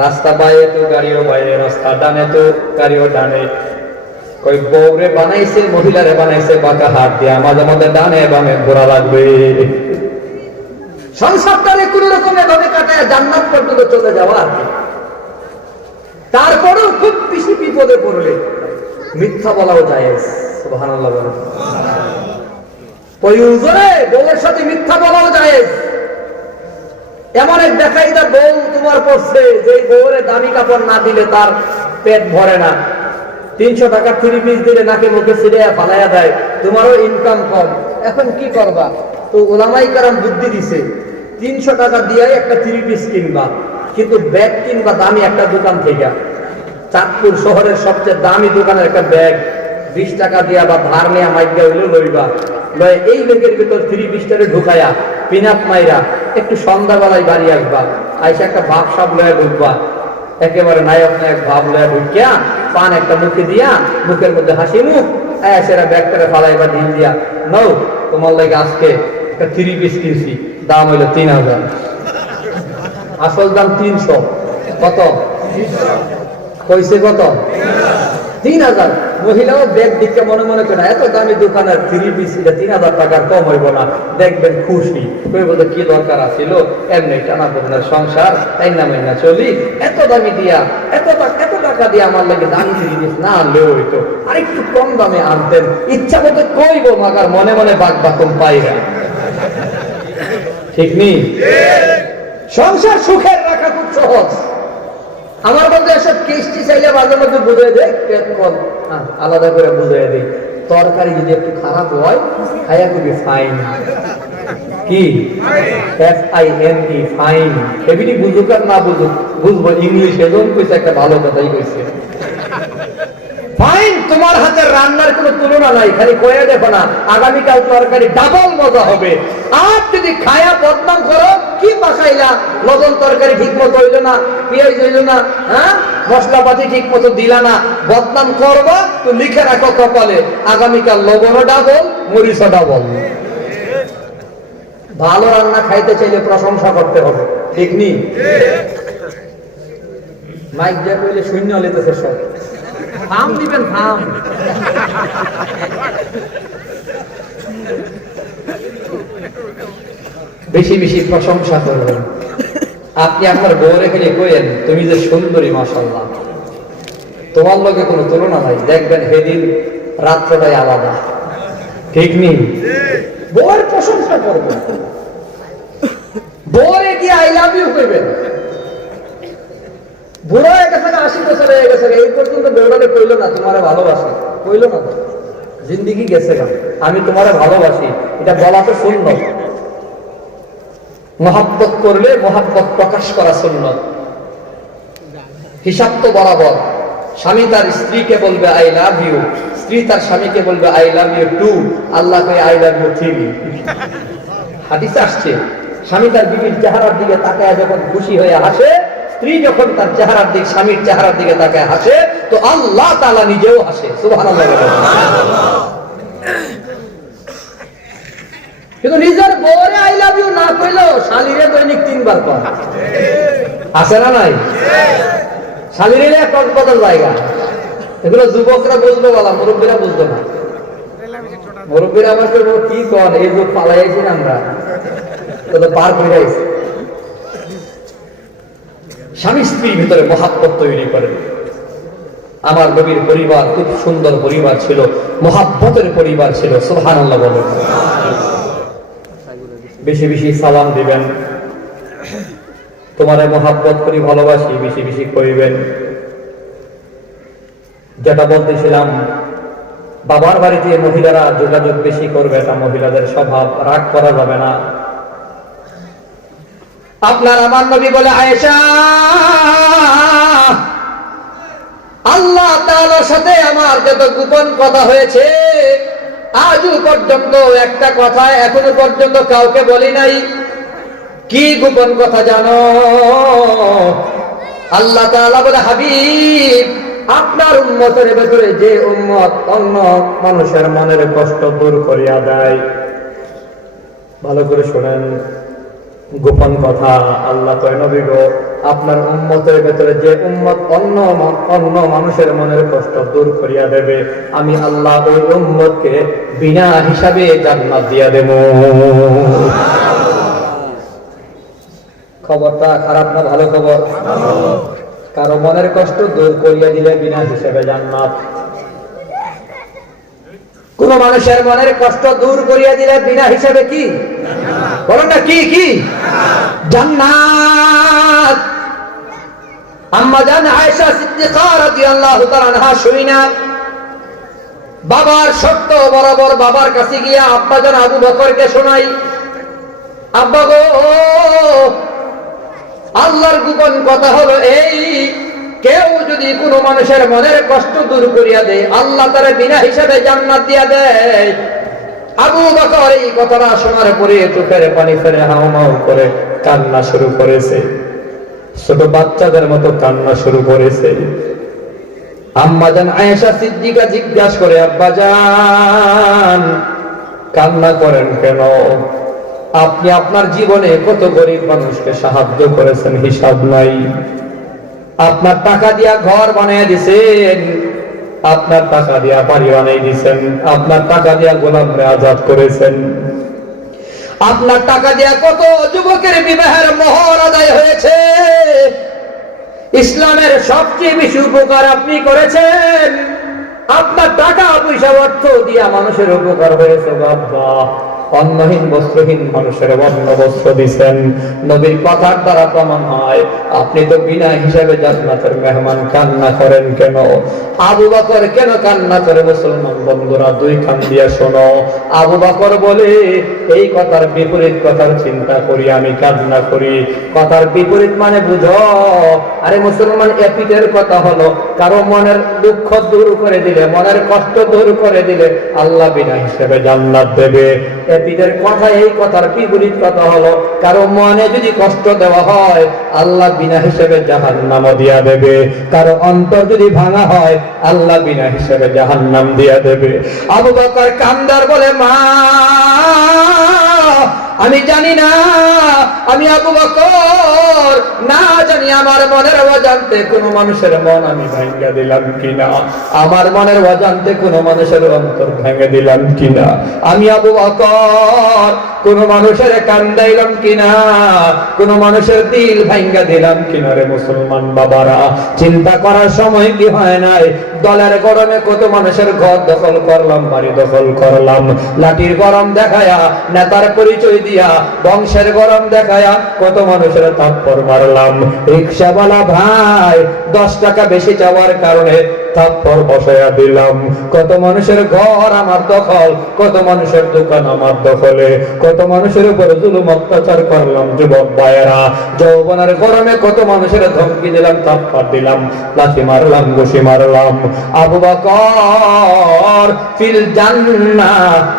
রাস্তা বাইরে তো গাড়িও বাইরে, রাস্তা ডানে তো গাড়িও ডানে। কই বউরে বানাইছে, মহিলারে বানাইছে বাঁকা হাত দিয়া, মাঝে মাঝে ডানে বামে ঘোরা লাগবে। সংসারটারে কোন রকম এভাবে কাটায় জান্নাত পর্যন্ত চলে যাওয়া আর কি। তারপরেও খুব বেশি বিপদে পড়লে মিথ্যা বলাও যায়। সুবহানাল্লাহ বলেন। প্রয়োজনে বউয়ের সাথে মিথ্যা বলাও যায়। এমন এক দেখাইদা বউ তোমার পড়ছে যে বউরে দামি কাপড় না দিলে তার পেট ভরে না, 300 টাকা 3 পিস দিলে নাকে মুখে ছিড়িয়া ফালাইয়া দেয়, তোমারও ইনকাম কম, এখন কি করবা? তো ওলামাই কারাম বুদ্ধি দিছে 300 টাকা দিয়ে একটা 3 পিস কিনবা, কিন্তু ব্যাগ কিনবা দামি একটা দোকান থেকে। চাঁদপুর শহরের সবচেয়ে দামি দোকানের একটা ব্যাগ 20 টাকা দিয়া বা ধার নেয়া মাইকা হইলেও লইবা, লয় এই ব্যাগের ভিতর 3 পিসটারে ঢুকায়া পিনাপ মাইরা একটু সন্ধ্যাবেলায় বাড়ি আসবা, আইসা একটা ভাব সাপ লয়ে ঢুকবা, একেবারে নায়ক নায়ক ভাব লয়ে ঢুকিয়া পান একটা মুখে দিয়া, মুখের মধ্যে হাসি মুখ, সেরা ব্যাগ করে ফালাইবা ঢিল দিয়া, নৌ তোমার লাগে আজকে একটা 3 পিস কিনছি, দাম হইলো 3000, আসল দাম 300, কত কইছে কত 3000। মহিলাও ব্যাগ দিকে মনে মনে করে এত দামি দোকানের 3 পিস 3000 টাকার কম হইব না, দেখবেন খুশি কইব তো কি দরকার আছিল, এমনি টানা বদনার সংসার তাই না মাইনা চলি, এত দামি দিয়া এত টাকা দিয়ে আমার লাগে দামি 3 পিস না আনলেও হইতো, আর একটু কম দামে আনতেন, ইচ্ছা মতো কইব, মাগার মনে মনে বাক বাকম পাইরা, ঠিক নেই? সংসার সুখের রাখা খুব সহজ। আমার মধ্যে এসব কিস্তি চাইলে মাঝে মধ্যে বুঝে দেয়, আলাদা করে বুঝে দিই, তরকারি যদি একটু খারাপ হয় খাইয়া খুবই ফাইন, কি FINE ফাইন, এমনি বুঝুক আর না বুঝুক, বুঝবো ইংলিশ, এজন কইছে একটা ভালো কথাই কইছে, ফাইন। তোমার হাতের রান্নার কোনো তুলনা নাই, খালি কয়ে দেখো না আগামীকাল তরকারি ডাবল মজা হবে। আর যদি খায়া বদনাম করো, কি পাকাইলা, লবণ তরকারি ঠিক মতো হইল না, পেঁয়াজ হইল না, হ্যাঁ মশলাপাতি ঠিক মতো দিলা না, বদনাম করবা তো লিখে রাখো কপালে, আগামীকাল লবণও ডাবল, মরিচও ডাবল। ভালো রান্না খাইতে চাইলে প্রশংসা করতে হবে, ঠিক নি? মাইক দিয়ে কইলে শূন্য লেতেছে সব, থাম দিবেন, থাম। বেশি বেশি প্রশংসা করবেন। আপনি আপনার বউরে খেলে কইেন তুমি যে সুন্দরী, মাশাআল্লাহ, তোমার লগে কোনো তুলনা নাই, দেখবেন সেদিন রাত্রটাই আলাদা, ঠিক নেই? বউয়ের প্রশংসা করবেন, বউরে গিয়ে আই লাভ ইউ কইবেন। বুড়ো হয়ে গেছে, 80 বছর হয়ে গেছে, এই পর্যন্ত বেউড়ালে কইল না তোমারে ভালোবাসি, কইল না তো, জিন্দিগি গেছে গা, আমি তোমারে ভালোবাসি, এটা বলা তো সুন্নত। মহাব্বত করলে মহাব্বত প্রকাশ করা সুন্নত। হিসাব তো বরাবর, স্বামী তার স্ত্রীকে বলবে আই লাভ ইউ, স্ত্রী তার স্বামীকে বলবে আই লাভ ইউ টু, আল্লাহ কয় আই লাভ ইউ 3। হাদিসে আসছে, স্বামী তার বিবির চেহারার দিকে তাকায় যখন খুশি হয়ে হাসে, স্ত্রী যখন তার চেহারার দিকে, স্বামীর চেহারার দিকে তাকায় হাসে, তো আল্লাহ তাআলা নিজেও হাসে, সুবহানাল্লাহ। কিন্তু নিজের বউরে আই লাভ ইউ না কইলেও শালীরে দৈনিক 3 বার কয়, আছে না নাই? শালীরে এক কক্সবাজার জায়গা, এগুলো যুবকরা বুঝবে, বলা মুরব্বীরা বুঝবে না। মুরব্বীরা আমার কি কন, এই যুগ পালাইছি না আমরা, তো পার করে আইছি। স্বামী স্ত্রীর ভিতরে মহাব্বত তৈরি করেন। আমার নবীর পরিবার খুব সুন্দর পরিবার ছিল, মহাব্বতের পরিবার ছিল, সুবহানাল্লাহ বলেন। বেশি বেশি সালাম দিবেন, তোমারে মহাব্বত করি, ভালোবাসি, বেশি বেশি কইবেন। যেটা বলতেছিলাম, বাবার বাড়িতে মহিলারা যোগাযোগ বেশি করবে, এটা মহিলাদের স্বভাব, রাগ করা যাবে না। আপনার আমার নবী বলে, আয়েশা, আল্লাহ তাআলার সাথে আমার যত গোপন কথা হয়েছে, আজও পর্যন্ত একটা কথা এখনো পর্যন্ত কাউকে বলি নাই। কি গোপন কথা জানো? আল্লাহ তাআলা বলে, হাবিব, আপনার উম্মতের ভেতরে যে উম্মত অন্য মানুষের মনের কষ্ট দূর করিয়া দেয়, ভালো করে শোনেন, গোপন কথা। আল্লাহ কয়, নবী গো, আপনার উম্মতের ভেতরে যে উম্মত অন্য মানুষের মনের কষ্ট দূর করিয়া দেবে, আমি আল্লাহ ওই উম্মতকে বিনা হিসাবে জান্নাত দিয়া দেব। খবরটা খারাপ না ভালো খবর? কারো মনের কষ্ট দূর করিয়া দিলে বিনা হিসাবে জান্নাত। কোন মানুষের মনের কষ্ট দূর করিয়া দিলে বিনা হিসাবে কি বলেন না, কি কি জান্নাত। আম্মা জান আয়েশা সিদ্দিকা রাদিয়াল্লাহু তাআলা আনহা শুনিনা বাবার সত্য বরাবর বাবার কাছে গিয়া আব্বা জান আবু বকরকে শোনাই, আব্বা গো, আল্লাহর গোপন কথা হলো এই, কেউ যদি কোনো মানুষের মনের কষ্ট দূর করিয়া দেয়, আল্লাহ তারে বিনা হিসাবে জান্নাত দিয়া দেয়। আবু বকর এই কথাটা শোনার পরে চোখের পানি ফেলে হাউমাউ করে কান্না শুরু করেছে, ছোট বাচ্চাদের মতো কান্না শুরু করেছে। আম্মাজান আয়েশা সিদ্দিকা জিজ্ঞাসা করে, আব্বাজান কান্না করেন কেন? আপনি আপনার জীবনে কত গরিব মানুষকে সাহায্য করেছেন হিসাব নাই। আপনার টাকা দিয়া ঘর বানিয়ে দিছেন, আপনার টাকা দিয়া বাড়ি বানিয়ে দিছেন, আপনার টাকা দিয়া গোলামরে আজাদ করেছেন, আপনার টাকা দিয়া কত যুবকের বিবাহের মোহর আদায় হয়েছে। ইসলামের সবচেয়ে বেশি উপকার আপনি করেছেন। আপনার টাকা পয়সা অর্থ দিয়া মানুষের উপকার হয়েছে বাবা। অন্নহীন বস্ত্রহীন মানুষের অন্ন বস্ত্র দিচ্ছেন। নবীর কথার দ্বারা প্রমাণ হয় আপনি তো বিনা হিসাবে জান্নাতের মেহমান। কান্না করেন কেন? আবু বকর কেন কান্না করে? মুসলমান বন্ধুরা দুই কান দিয়া শোনো। আবু বকর বলে, এই কথার বিপরীত কথার চিন্তা করি আমি কান্না করি। কথার বিপরীত মানে বুঝো। আরে মুসলমান, এপিটের কথা হলো কারো মনের দুঃখ দূর করে দিলে, মনের কষ্ট দূর করে দিলে আল্লাহ বিনা হিসেবে জান্নাত দেবে। এপিটের কথা, এই কথার বিপরীত কথা হলো কারো মনে যদি কষ্ট দেওয়া হয় আল্লাহ বিনা হিসেবে জাহান্নামও দিয়া দেবে। কারো অন্তর যদি ভাঙা হয় আল্লাহ বিনা হিসেবে জাহান্নাম দিয়া দেবে। আবু বকর কান্দার বলে, মা আমি জানি না, আমি আবু বকর না জানি আমার মনের অজান্তে কোনো মানুষের মন আমি ভেঙে দিলাম কিনা, আমার মনের অজান্তে কোনো মানুষের অন্তর ভেঙে দিলাম কিনা, আমি আবু বকর কোন মানুষের কান্দাইলাম কিনা, কোন মানুষের দিল ভাঙ্গা দিলাম কিনা। রে মুসলমান বাবারা, চিন্তা করার সময় কি হয় নাই? দলের গরমে কত মানুষের ঘর দখল করলাম, বাড়ি দখল করলাম, লাঠির গরম দেখায়া, নেতার পরিচয় দিয়া, বংশের গরম দেখায়া কত মানুষের থাপ্পড় মারলাম। রিকশাওয়ালা ভাই 10 টাকা বেশি চাওয়ার কারণে থাপ্পড় বসায়া দিলাম। কত মানুষের ঘর আমার দখল, কত মানুষের দোকান আমার দখলে, কত মানুষের উপর জুলুম অত্যাচার করলাম। যুবক ভাইয়েরা, যৌবনের গরমে কত মানুষের ধমকি দিলাম, থাপ্পড় দিলাম, লাঠি মারলাম, ঘুষি মারলাম। আবু বকর ফিল জান্নাহ,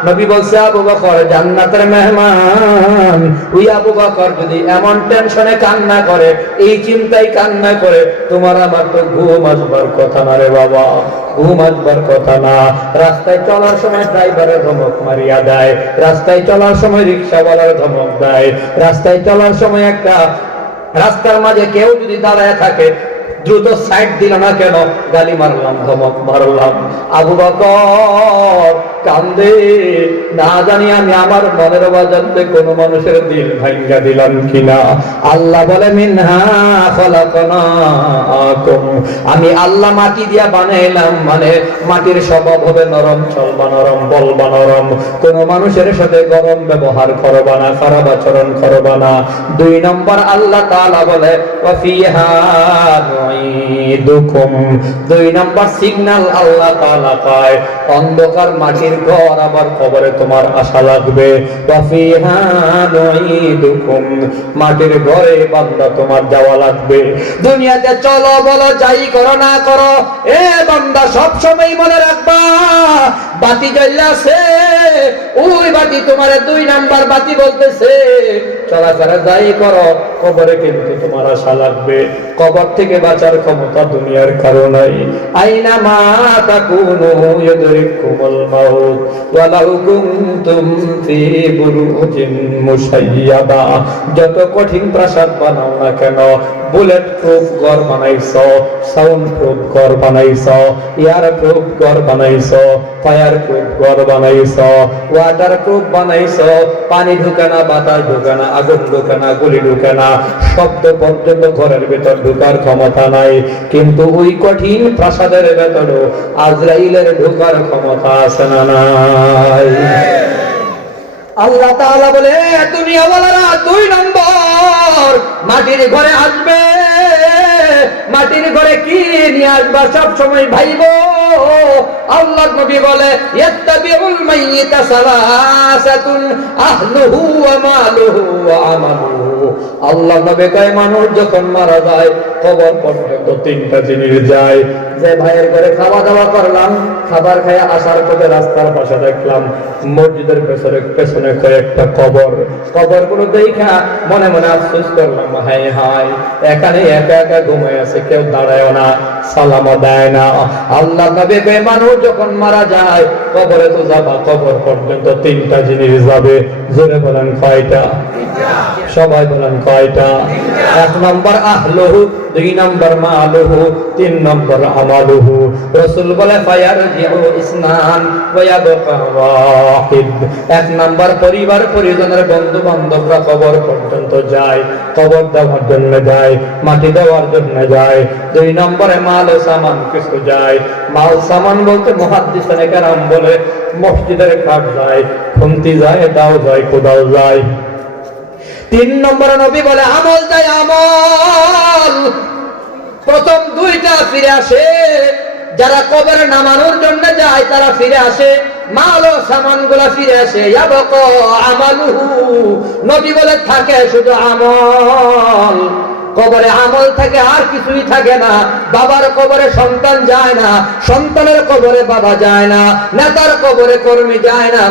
নবী বলছে আবু বকর জান্নাতের মেহমান। ওই আবু বকর যদি এমন টেনশনে কান্না করে, এই চিন্তায় কান্না করে, তোমার আমার তো ঘুম আসবার কথা না রে বাবা, ঘুম আসবার কথা না। রাস্তায় চলার সময় ড্রাইভারের ধমক মারিয়া দেয়, রাস্তায় চলার সময় রিক্সাওয়ালার ধমক দেয়, রাস্তায় চলার সময় একটা রাস্তার মাঝে কেউ যদি দাঁড়ায় থাকে, দ্রুত সাইড দিল না কেন, গালি মারলাম, ধমক মারলাম। আবু বকর কান্দে, না জানি আমি আমার মনের অজান্তে কোন মানুষের দিল ভাঙ্গা দিলাম কিনা। আল্লাহ বলে, মিনহা খলাকনাকুম, আমি আল্লাহ মাটি দিয়া বানাইলাম, মানে মাটির স্বভাব হবে নরম, চলবা নরম, বলবা নরম, কোন মানুষের সাথে গরম ব্যবহার করবা না, খারাপ আচরণ করবা না। 2 নম্বর আল্লাহ তাআলা বলে, ওয়া ফিহা নুঈদুকুম, 2 নম্বর সিগন্যাল আল্লাহ তাআলা পায়, অন্ধকার মাটির ঘর আবার কবরে তোমার আশা লাগবে। ওয়া ফিহা নুঈদুকুম, মাটির ঘরে বান্দা তোমার যাওয়া লাগবে। দুনিয়াতে চলো বলো, যাই করো না করো, এ বান্দা সব সময় মনে রাখবা বাতি জ্বলছে, ওই বাতি তোমার 2 নাম্বার বাতি বলতেছে। চলাফেরা যাই করো, কবরে কিন্তু তোমার আশা লাগবে। কবর থেকে বাঁচার ক্ষমতা দুনিয়ার কারো নাই। আইনা মা তাকুনু ইউদরিকুমুল মাউত ওয়ালাউ কুনতুম ফি বুরুজিন মুশাইয়াদা, যত কঠিন প্রাসাদ বানাও না কেন, বুলেট প্রুফ ঘর বানাইছো, সাউন্ড প্রুফ ঘর বানাইছো, এয়ার প্রুফ ঘর বানাইছো, ফায়ার প্রুফ ঘর বানাইছো, ওয়াটার প্রুফ বানাইছো, পানি ঢুকে না, বাতাস ঢুকে না, আগুন ঢুকে না, গুলি ঢুকে না, শব্দ পর্যন্ত ঘরের ভিতর ঢুকার ক্ষমতা নাই। কিন্তু ওই কঠিন প্রাসাদের ভেতরে আজরাইলের ঢুকার ক্ষমতা আছে না নাই? আল্লাহ তাআলা বলে, দুনিয়াওয়ালারা 2 নম্বর মাটির ঘরে আসবে। মাটির ঘরে কি নিয়ে আসবা সব সময় ভাইবো। আল্লাহর নবী বলে, ইয়াত্তাবিউল মাইয়িতা সালাসাতুন আহলুহু ওয়া মালুহু ওয়া আমালুহু, আল্লাহ নবী কয় মানুষ যখন মারা যায় কবর পর্যন্ত তিনটা জিনিস যায়। যে ভাইয়ের ঘরে খাওয়া দাওয়া করলাম, খাবার খেয়ে আসার পথে রাস্তার পাশে দেখলাম মসজিদের পেছনে কয়েকটা কবর। কবরগুলো দেখা মনে মনে আফসোস করলাম, হাই হাই এখানে একা একা ঘুমায় আছে, কেউ দাঁড়ায় না, সালামও দেয় না। আল্লাহ নবী কয় মানুষ যখন মারা যায় কবরে তো যাবা, কবর পর্যন্ত তিনটা জিনিস যাবে। জোরে বলেন কয়টা? সবাই বলেন কয়টা? 1 নম্বর আহলুহু, 2 নম্বর মালুহু, 3 নম্বর আমালুহু। রাসূল বলে ফায়ারজিউ ইসনান ওয়া ইয়াবকা ওয়াহিদ। 1 নম্বর পরিবার পরিজনের বন্ধু বান্ধবরা কবর পর্যন্ত যায়, কবর দেওয়ার জন্য যায়, মাটি দেওয়ার জন্য যায়। 2 নম্বরে মাল ও সামান কিছু যায়। মাল সামান বলতে মুহাদ্দিসিনে কেরাম বলে মসজিদের কাঠ যায়, খুন্তি যায়, দাও যায়, কোদাল যায়। 3 নম্বরে নবী বলে আমল যায়, আমল। প্রথম 2টা ফিরে আসে, যারা কবরে নামানোর জন্য যায় তারা ফিরে আসে, মাল ও সামান গুলা ফিরে আসে। ইয়াবকা আমালুহু, নবী বলে থাকে শুধু আমল। কবরে আমল থাকে, আর কিছুই থাকে না। বাবার কবরে সন্তান যায় না, সন্তানের কবরে বাবা যায় না, নেতার কবরে কর্মী যায় না,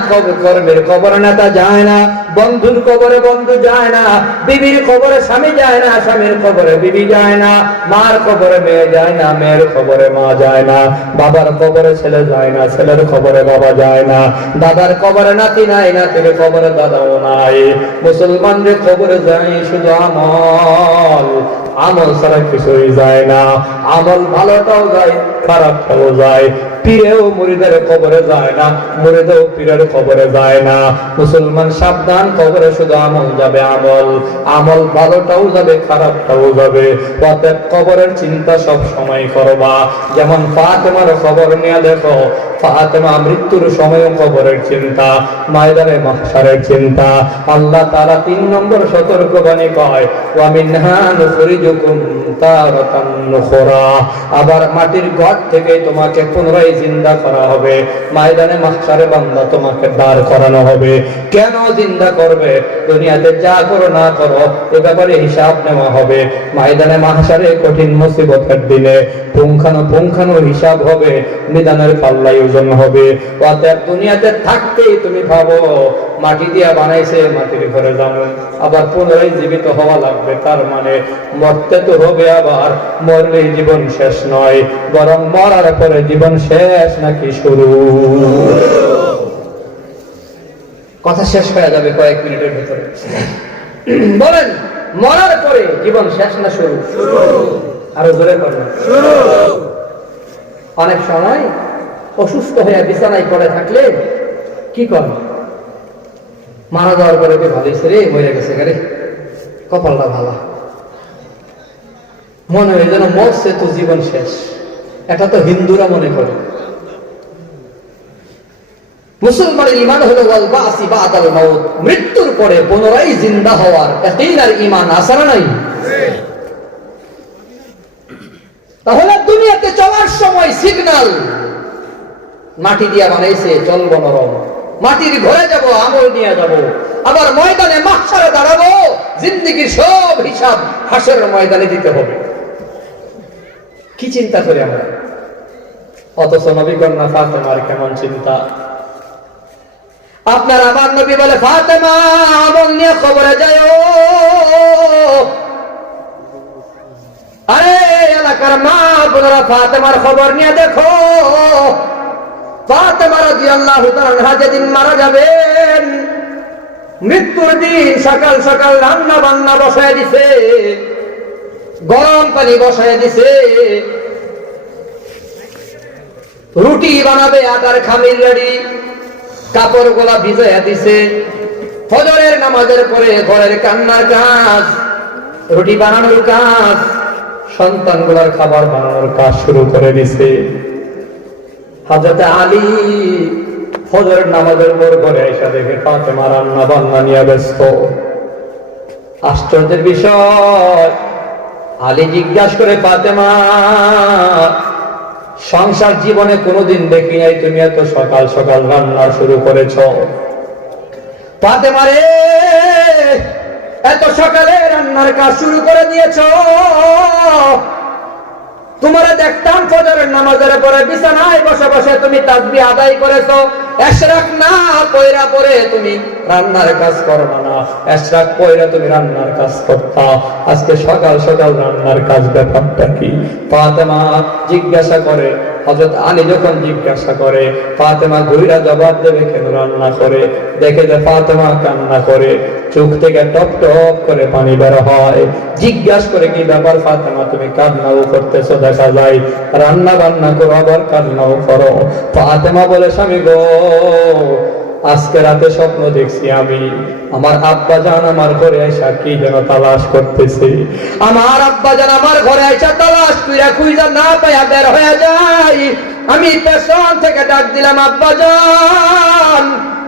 কর্মীর কবরে নেতা যায় না, বন্ধুর কবরে বন্ধু যায় না, বিবির কবরে স্বামী যায় না, স্বামীর কবরে বিবি যায় না, মার কবরে মেয়ে যায় না, মেয়ের কবরে মা যায় না, বাবার কবরে ছেলে যায় না, ছেলের কবরে বাবা যায় না, দাদার কবরে নাতি নাই, নাতির কবরে দাদাও নাই। মুসলমানদের কবরে যায় শুধু আমল। আমল ছাড়া কিছুই যায় না। আমল ভালোটাও যায়, খারাপটাও যায়। পীরেও মুরিদের কবরে যায় না, মুরিদেও পীরের কবরে যায় না। মুসলমান সাবধান, কবরে শুধু আমল যাবে, আমল। আমল ভালোটাও যাবে, খারাপটাও যাবে। অতএব কবরের চিন্তা সব সময় করবা। যেমন ফাতেমার খবর নিয়ে দেখো, ফাতেমা মৃত্যুর সময় কবরের চিন্তা, ময়দানে মাহশারের চিন্তা। আল্লাহ তাআলা 3 নম্বর সতর্কবাণী কয়, ওয়া মিনহা নুখরিজুকুম তারাতান নুখরা। আবার মাটির ঘর থেকে তোমাকে পুনরায় জিন্দা করা হবে। ময়দানে মাহশারে বান্দা তোমাকে দাঁড় করানো হবে। কেন জিন্দা করবে? দুনিয়াতে যা করো না করো এ ব্যাপারে হিসাব নেওয়া হবে। ময়দানে মাহশারে কঠিন মুসিবতের দিনে পুঙ্খানু হিসাব হবে, নিদানের পাল্লায় ওজন হবে। অতএব দুনিয়াতে থাকতেই তুমি ভাবো মাটি দিয়া বানাইছে, মাটির ঘরে যাবো, আবার পুনরায় জীবিত হওয়া লাগবে। তার মানে মরতে তো হবে, আবার মরলেই জীবন শেষ নয়, বরং মরার পরে জীবন শেষ নাকি শুরু। কথা শেষ হয়ে যাবে কয়েক মিনিটের ভিতরে। বলেন, মরার পরে জীবন শেষ না শুরু? আরো জোরে করবেন। অনেক সময় অসুস্থ হয়ে বিছানায় পড়ে থাকলে কি করে? মারা যাওয়ার পরে কি ভালোইছে রে, মরে গেছে রে, কপালটা ভালো, মনে হয় যেন মরছে তো জীবন শেষ। এটা তো হিন্দুরা মনে করে। মুসলমানের ঈমান হলো ওয়াল বাসি বাদাল মাউত, মৃত্যুর পরে পুনরায় জিন্দা হওয়ার ইয়াকিনের ঈমান আছে না নাই? তাহলে দুনিয়াতে চলার সময় সিগন্যাল মাটি দিয়া বানাইছে, চলবো নরম, মাটির ঘরে যাব, আমল নিয়ে যাব। আবার ময়দানে মাহশারে দাঁড়াবো, জিন্দেগির সব হিসাব হাসরের ময়দানে দিতে হবে। কি চিন্তা করি আমরা? অথচ নবী কন্যা ফাতেমার কেমন চিন্তা। আপনার আমার নবী বলে, ফাতেমা আমল নিয়ে খবরে যায়। আরে এলাকার মা বোনেরা, ফাতেমার খবর নিয়ে দেখো। ফাতেমা রাদিয়াল্লাহু তাআলা যেদিন মারা যাবেন, মৃত্যুর দিন সকাল সকাল রান্না বান্না বসায় দিছে, গরম পানি বসায় দিছে, রুটি বানাবে, আটার খামির রেডি, কাপড় গোলা ভিজাইয়া দিছে। ফজরের নামাজের পরে ঘরের কান্নার কাজ, রুটি বানানোর কাজ, সন্তানগুলার খাবার বানানোর কাজ শুরু করে দিছে। হযরত আলী ফজরের নামাজের পর ঘরে এসে দেখে ফাতেমা রান্না বান্না নিয়ে ব্যস্ত। আশ্চর্যের বিষয়, আলী জিজ্ঞাসা করে, ফাতেমা, সংসার জীবনে কোনোদিন দেখি নাই তুমি এত সকাল সকাল রান্না শুরু করেছ। ফাতেমা রে, এত সকালে রান্নার কাজ শুরু করে দিয়েছো। তোমারে দেখতাম ফজরের নামাজের পরে বিছানায় বসে বসে তুমি তাসবিহ আদায় করেছো। ইশরাক না পয়রা পরে তুমি রান্নার কাজ করবা না, ইশরাক পয়রা তুমি রান্নার কাজ করতা। আজকে সকাল সকাল রান্নার কাজ, ব্যাপারটা কি? ফাতেমা জিজ্ঞাসা করে, হযরত আলী যখন জিজ্ঞাসা করে, ফাতেমা ঘুরে জবাব দেবে কেন রান্না করে। দেখে যে ফাতেমা কান্না করে, চোখ থেকে টপ টপ করে পানি বের হয়। জিজ্ঞাসা করে, কি ব্যাপার ফাতেমা, তুমি কান্নাও করতেছো? দেখা যায় রান্না বান্না করো আবার কান্নাও করো। ফাতেমা বলে, স্বামী গো, আজকে রাতে স্বপ্ন দেখছি আমি আমার আব্বা জান আমার ঘরে আইসা কি যেন তালাশ করতেছে। আমার আব্বা জান আমার ঘরে আইসা তালাশ কইরা খুঁজা না পাইয়া বের হয়ে যায়। আমি পেছন থেকে ডাক দিলাম, আব্বা জান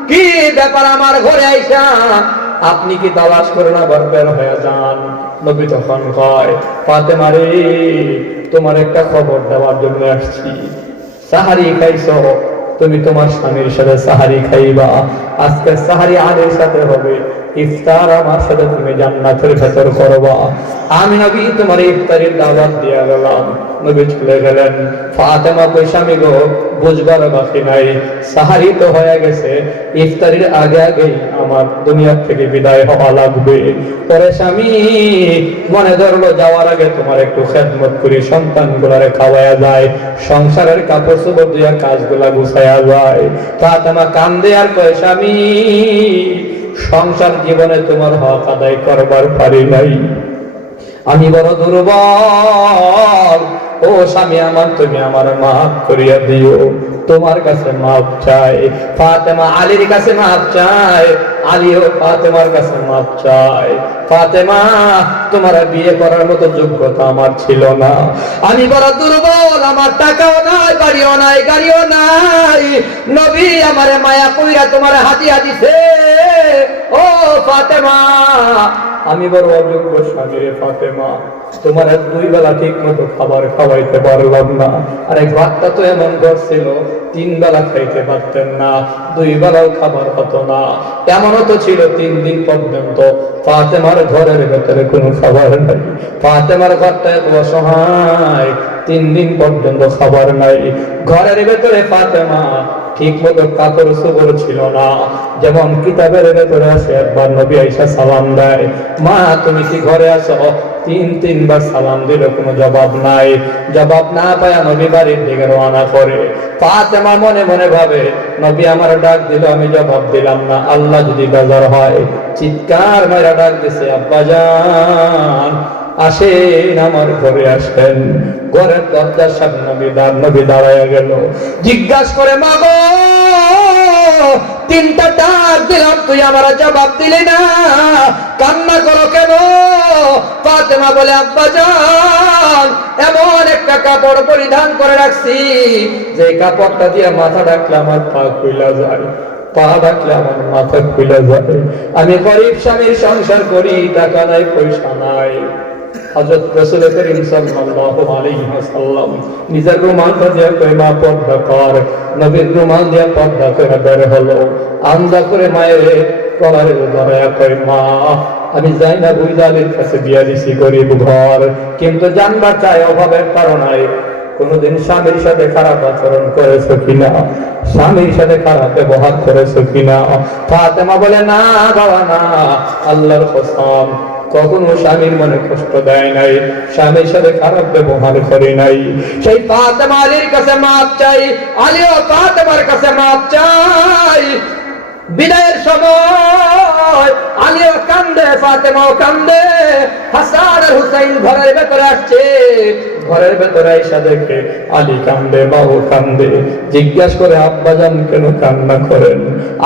কি ব্যাপার আমার ঘরে আইসা আপনি কি তালাশ করেন আবার বের হয়ে যান? নবী তখন কয়, ফাতেমা রে, তোমার একটা খবর দেওয়ার জন্য আসছি। সাহারি খাইছো? তুমি তোমার স্বামীর সাথে সাহারি খাইবা। আজকে সাহারি আলীর সাথে হবে, ইফতার আমার সাথে তুমি জান্নাতের ভেতর করবা। আমি নবী তোমার ইফতারের দাওয়াত দিয়া গেলাম। নবী চলে গেলেন। ফাতেমা কই, স্বামী গো, বুঝবার বাকি নাই, সাহারি তো হয়ে গেছে, ইফতারের আগে আগেই আমার দুনিয়া থেকে বিদায় হওয়া লাগবে। পরে স্বামী মনে ধরলো, যাওয়ার আগে তোমার একটু খেদমত করি, সন্তানগুলারে খাওয়ায়া যায়, সংসারের কাপড় চোপড় দিয়া কাজগুলা গুছায়া যায়। ফাতেমা কান্দে আর কয়, স্বামী সংসার জীবনে তোমার হক আদায় করবার পারি নাই, আমি বড় দুর্বল। ও স্বামী আমার, তুমি আমার মাফ করিয়া দিও, তোমার কাছে মাফ চাই। ফাতেমা আলীর কাছে মাফ চায়, আলীও ফাতেমার কাছে মাফ চায়। ফাতেমা, তোমার বিয়ে করার মতো যোগ্যতা আমার ছিল না, আমি বড় দুর্বল, আমার টাকাও নাই, বাড়িও নাই, গাড়িও নাই। নবী আমারে মায়া কইরা তোমার হাতিয়া দিছে। ও ফাতেমা, আমি বড় অযোগ্য স্বামী রে ফাতেমা, তোমার দুই বেলা ঠিক মতো খাবার খাওয়াইতে পারলাম না। আরে ঘরটা তো এমন ঘর ছিল, তিন বেলা খাইতে পারতেন না, দুই বেলাও খাবার হতো না। এমনও তো ছিল 3 দিন পর্যন্ত ফাতেমার ঘরের ভেতরে কোনো খাবার নাই। ফাতেমার ঘরটা এত অসহায়, 3 দিন পর্যন্ত খাবার নাই। ঘরের ভেতরে ফাতেমা ঠিক মতো কাপড় চোপড় ছিল না। যেমন কিতাবের ভেতরে আছে, একবার নবী আয়েশা সালাম দেয়, মা তুমি কি ঘরে আছো? 3-3বার সালাম দিল, কোনো জবাব নাই। জবাব না পায়া নবী বাড়ির দিকে রওনা করে। ফাতেমা মনে মনে ভাবে, নবী আমার ডাক দিল, আমি জবাব দিলাম না, আল্লাহ যদি বেজার হয়। চিৎকার মাইরা ডাক দিছে, আব্বা জান আসেন, আমার ঘরে আসেন। ঘরের দরজার সামনে নবী দাঁড়াইয়া গেল। জিজ্ঞাসা করে, মা গো, 3টা ডাক দিলাম, তুই আমার জবাব দিলি না, কান্না করো কেন? ফাতেমা বলে, আব্বা জান এমন একটা কাপড় পরিধান করে রাখছি, যে কাপড়টা দিয়ে মাথা ঢাকলে আমার পা খুইলা যায়, পা ঢাকলে আমার মাথা খুইলা যায়। আমি গরিব স্বামীর সংসার করি, টাকা নাই, পয়সা নাই। হযরত রাসূল করিম সাল্লাল্লাহু আলাইহি ওয়াসাল্লাম নিজের রুমালটা দিয়ে কই, মা পর্দা কর। নবীর রুমাল দিয়ে পর্দা করে বের হলো। আন্দা করে মায়ের কলারে ধরায়া কই, মা আমি যাইনাব আলীর কাছে বিয়া দিছি, গরিব ঘর, কিন্তু জানবা চাই অভাবের কারণে কোনদিন স্বামীর সাথে খারাপ আচরণ করেছো কিনা, স্বামীর সাথে খারাপ ব্যবহার করেছো কিনা? ফাতেমা বলে, না বাবা না, আল্লাহর কসম কখনো স্বামীর মনে কষ্ট দেয় নাই, স্বামীর সাথে খারাপ ব্যবহার করে নাই। সেই ফাতেমা আলীর কাছে মাপ চাই, আলীও ফাতেমার কাছে মাপ চাই। বিদায়ের সময় আলীও কান্দে, ফাতেমাও কান্দে। হাসান আর হুসাইন ঘরের ভেতরে আসছে, ঘরের ভেতরে আইসা দেখে আলী কান্দে, মাও কান্দে। জিজ্ঞাসা করে, আব্বাজান কেন কান্না করেন?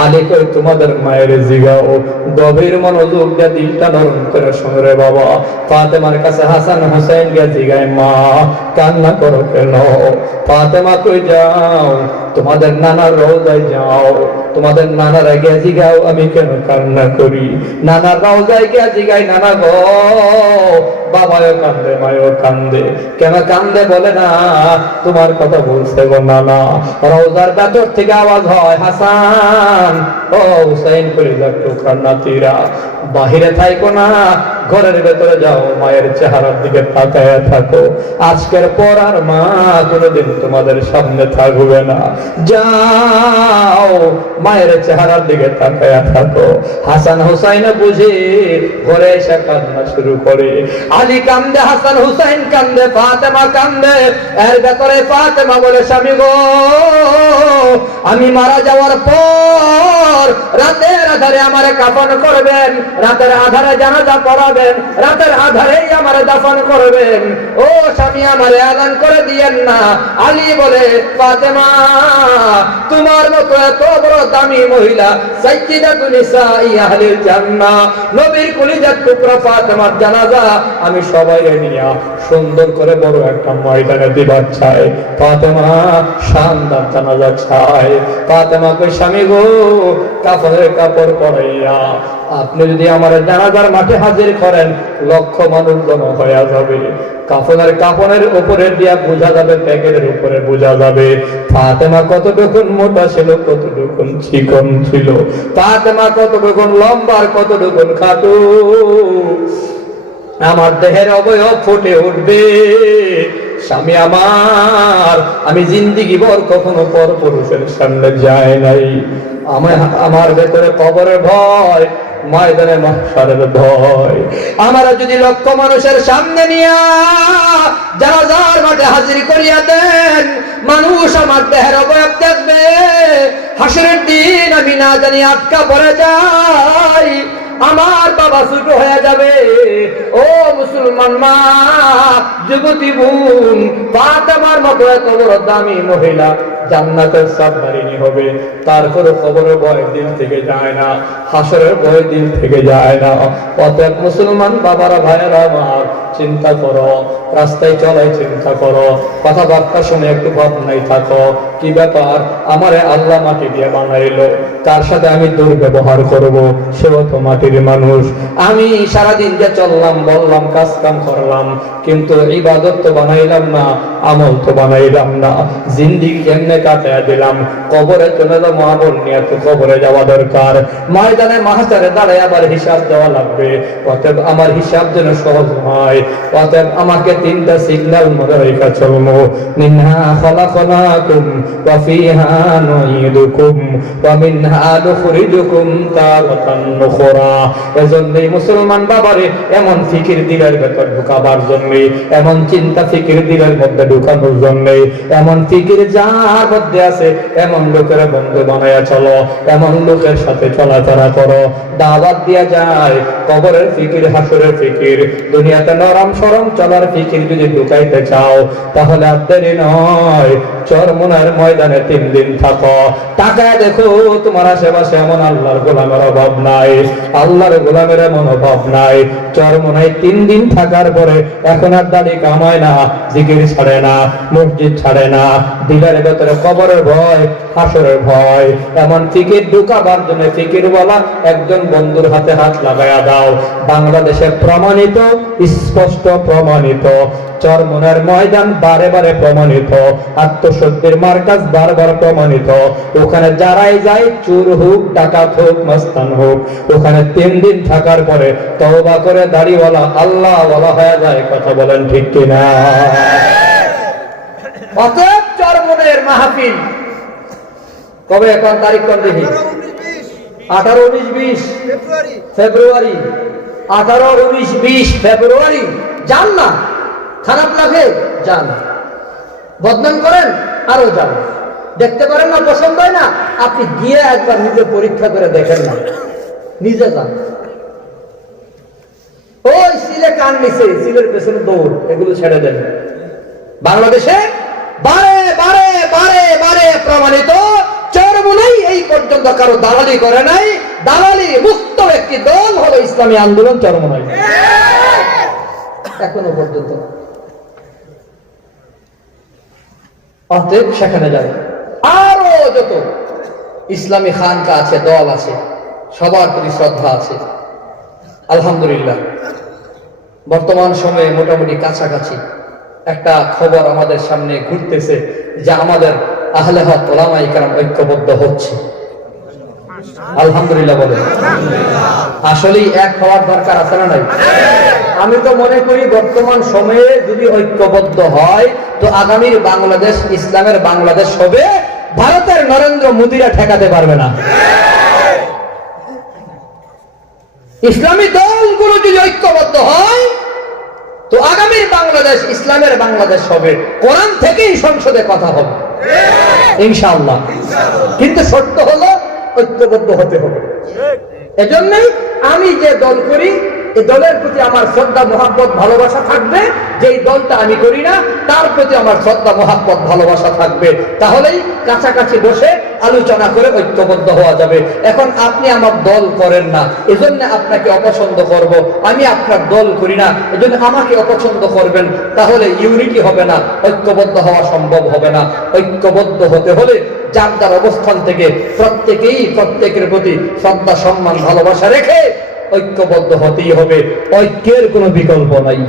আলী কই, তোমাদের মায়ের জিগাও, গভীর মনোযোগ দিয়ে দিলটা নরম করে শুনরে বাবা। ফাতেমার কাছে হাসান হুসাইন গিয়ে জিগায়, মা কান্না করো কেন? ফাতেমা কই, যাও তোমাদের নানার রওজায় যাও, তোমাদের নানার আগে জিগাও আমি কেন কান্না করি। নানার রওজায় গিয়ে জিগাই, নানা গো, বাবাও কান্দে, মায়ও কান্দে, কেন ফাতেমা কান্দে, বলে না তোমার কথা বলছে গো নানা। রওজার ভেতর থেকে আওয়াজ হয়, হাসান ও হুসাইন কলিজার টুকরার নাতিরা, বাহিরে থাইকো না, ঘরের ভেতরে যাও, মায়ের চেহারার দিকে তাকায়া থাকো। আজকের পর আর মা কোনোদিন তোমাদের সামনে থাকবে না, যাও মায়ের চেহারার দিকে তাকায়া থাকো। হাসান হুসাইন বুঝে ঘরে এসে কান্না শুরু করে। আলী কান্দে, হাসান হুসাইন কান্দে, ফাতেমা কান্দে। এর ভেতরে ফাতেমা বলে, স্বামী গো, আমি মারা যাওয়ার পর রাতের আধারে আমারে কাফন করবেন, রাতের আধারে জানাজা পড়াবেন, রাতের আধারেই আমারে দাফন করবেন। ও স্বামী, আমারে আযান করে দিয়েন না। আলী বলে, ফাতেমা তোমার মতো এত বড় দামি মহিলা, সাইয়্যিদাতুন নিসাই আহলিল জান্নাহ, নবীর কলিজার টুকরা ফাতেমার জানাজা আমি সবাই নিয়ে সুন্দর করে বড় একটা ময়দানে দিবার চাই। ফাতেমা শানদার জানাজা চাই। ফাতেমা কই, স্বামী গো, কাফনের কাপড় পরাইয়া আপনি যদি আমার জানাজার মাঠে হাজির করেন, লক্ষ মানুষ জমা হয়ে যাবে। কাফনের উপরে দিয়া বোঝা যাবে, প্যাকেটের উপরে বোঝা যাবে ফাতেমা কতটুকু মোটা ছিল, কতটুকু চিকন ছিল, ফাতেমা কতটুকু লম্বা, কতটুকু খাটো। আমার দেহের অবয়ব ফুটে উঠবে। স্বামী আমার, আমি জিন্দিগি ভর কখনো পর পুরুষের সামনে যায় নাই। আমার ভেতরে কবরের ভয়, ময়দানে মাহশারের ভয়। আমরা যদি লক্ষ মানুষের সামনে নিয়ে জানাজার মাঠে হাজির করিয়া দেন, মানুষ আমার দেহের অবয়ব দেখবে। হাসরের দিন আমি না জানি আটকা পড়ে যাই, আমার বাবা ছোট হয়ে যাবে। ও মুসলমান মা, যুবতী বোন, ফাতেমার মতো এত বড় দামি মহিলা জান্নাতের সাবধানী হবে, তারপরে কবরের ভয় দিল থেকে যায় না, হাসরের ভয় দিল থেকে যায় না। অতএব মুসলমান বাবারা, ভাইয়েরা আমার, চিন্তা করো, রাস্তায় চলাই চিন্তা করো, কথাবার্তা শুনে একটু ভাবনাই থাকো, কি ব্যাপার, আমারে আল্লাহ মাটি দিয়ে বানাইলো, তার সাথে আমি দুর্ব্যবহার করব, সেও তো মাটির মানুষ। আমি সারাদিন যে চললাম বললাম, কাজ কাম করলাম, কিন্তু ইবাদত তো বানাইলাম না, আমল তো বানাইলাম না, জিন্দেগি কেমনে কাটায় দিলাম। কবরে চলে যাবো, আমল নিয়ে তো কবরে যাওয়া দরকার। ময়দানে মাহশারে দাঁড়ায় আবার হিসাব দেওয়া লাগবে। অতএব আমার হিসাব যেন সহজ হয়, অতএব আমাকে তিনটা সিগন্যাল মনে রেখে চলবো। মিনহা খালাকনাকুম ওয়া ফিহা নুঈদুকুম ওয়া মিনহা নুখরিজুকুম তারাতান নুখরা। এজন্যই মুসলমান বাবারে এমন ফিকির দিলের ভেতর ঢুকাবার জন্য, এমন চিন্তা ফিকির দিলের মধ্যে ঢুকানোর জন্য, এমন ফিকির যার মধ্যে আছে এমন লোকের বন্ধু বানায়া চলো, এমন লোকের সাথে চলাফেরা করো। দাওয়াত দিয়া যায় কবরের ফিকির, হাসরের ফিকির, দুনিয়াতে নরম সরম চলার ফিকির যদি ঢুকাইতে চাও, তাহলে আর দেরি নয়, চরমোনার ময়দানে 3 দিন থাকো। টাকায় দেখো তোমার আশেপাশে এমন আল্লাহর গোলামের অভাব নাই, আল্লাহর গোলামের এমন অভাব নাই। চরমোনায় 3 দিন থাকার পরে এখন আর দাড়ি কামায় না, জিকির ছাড়ে না, মসজিদ ছাড়ে না, দিলের ভেতরে কবরের ভয়, হাসরের ভয়। এমন ফিকির ঢুকাবার জন্য ফিকির বলা একজন বন্ধুর হাতে হাত লাগায়া দাও। বাংলাদেশে প্রমাণিত, স্পষ্ট প্রমাণিত, চরমোনার ময়দান বারে বারে প্রমাণিত, আত্মশুদ্ধির মার্কাজ বারবার প্রমাণিত। ওখানে যারাই যায়, চোর হোক, ডাকাত হোক, মস্তান হোক, ওখানে 3 দিন থাকার পরে তওবা করে দাড়িওয়ালা আল্লাহ ওয়ালা হয়ে যায়। কথা বলেন ঠিক কিনা? অতএব চরমোনের মাহফিল কবে, এখন তারিখ কোন দেখি? 18, 19, 20 ফেব্রুয়ারি। 18, 19, 20 ফেব্রুয়ারি। যান না, খারাপ লাগে যান, বদনাম করেন আরো যান, দেখতে পারেন না, পছন্দ হয় না, আপনি গিয়ে একবার নিজে পরীক্ষা করে দেখেন না, নিজে যান। ওই সিলে কান নিছে, সিলের পেছনে দৌড়, এগুলো ছেড়ে দেন। বাংলাদেশে বারে বারে বারে বারে প্রমাণিত, চরমোনাই এই পর্যন্ত কারো দালালি করে নাই। দালালি মুক্ত একটি দল হলো ইসলামী আন্দোলন চরমোনাই, এখনো পর্যন্ত। অতএব সেখানে যাবে। আরো যত ইসলামী খানকা আছে, দল আছে, সবার প্রতি শ্রদ্ধা আছে। আলহামদুলিল্লাহ বর্তমান সময়ে মোটামুটি কাছাকাছি একটা খবর আমাদের সামনে ঘুরতেছে যে আমাদের আহলে হক ওলামায়ে কেরাম ঐক্যবদ্ধ হচ্ছে। আলহামদুলিল্লাহ বলে। আসলেই এক হওয়ার দরকার আছে না নাই? আমি তো মনে করি বর্তমান সময়ে যদি ঐক্যবদ্ধ হয় তো আগামীর বাংলাদেশ ইসলামের বাংলাদেশ হবে, ভারতের নরেন্দ্র মোদীরা ঠেকাতে পারবে না। ইসলামী দলগুলো যদি ঐক্যবদ্ধ হয় তো আগামীর বাংলাদেশ ইসলামের বাংলাদেশ হবে, কোরআন থেকেই সংসদে কথা হবে ইনশাআল্লাহ। কিন্তু শর্ত হলো ঐক্যবদ্ধ হতে হবে। এজন্যই আমি যে দল করি এই দলের প্রতি আমার শ্রদ্ধা মহাব্বত ভালোবাসা থাকবে, যেই দলটা আমি করি না তার প্রতি আমার শ্রদ্ধা মহাব্বত ভালোবাসা থাকবে। তাহলেই কাছাকাছি বসে আলোচনা করে ঐক্যবদ্ধ হওয়া যাবে। এখন আপনি আমার দল করেন না, এজন্য আপনাকে অপছন্দ করব। আমি আপনার দল করি না, এজন্য আমাকে অপছন্দ করবেন। তাহলে ইউনিটি হবে না, ঐক্যবদ্ধ হওয়া সম্ভব হবে না। ঐক্যবদ্ধ হতে হলে যার যার অবস্থান থেকে প্রত্যেকেই প্রত্যেকের প্রতি শ্রদ্ধা সম্মান ভালোবাসা রেখে ঐক্যবদ্ধ হতেই হবে। ঐক্যের কোনো বিকল্প নাই।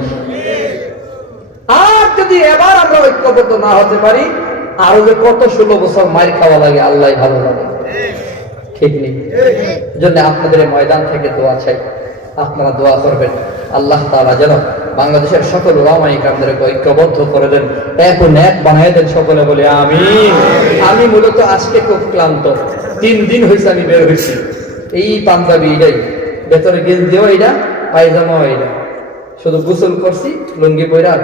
আর যদি এবার আমরা ঐক্যবদ্ধ না হতে পারি, আরো যে কত 16 বছর মার খাওয়া লাগে আল্লাহ ভালো লাগে, ঠিক নেই? জন্য আপনাদের ময়দান থেকে দোয়া চাই, আপনারা দোয়া করবেন আল্লাহ তাআলা যেন বাংলাদেশের সকল ওলামায়ে কেরামদেরকে ঐক্যবদ্ধ করে দেন, এক ও ন্যাক বানায় দেন। সকলে বলে আমিন। আমি মূলত আজকে খুব ক্লান্ত, 3 দিন হয়েছে আমি বের হয়েছি। এই পাঞ্জাবি এটাই, ভেতরে গেঞ্জিও এইটা, পায়জামাও এইটা, শুধু গোসল করছি লুঙ্গি পরে আর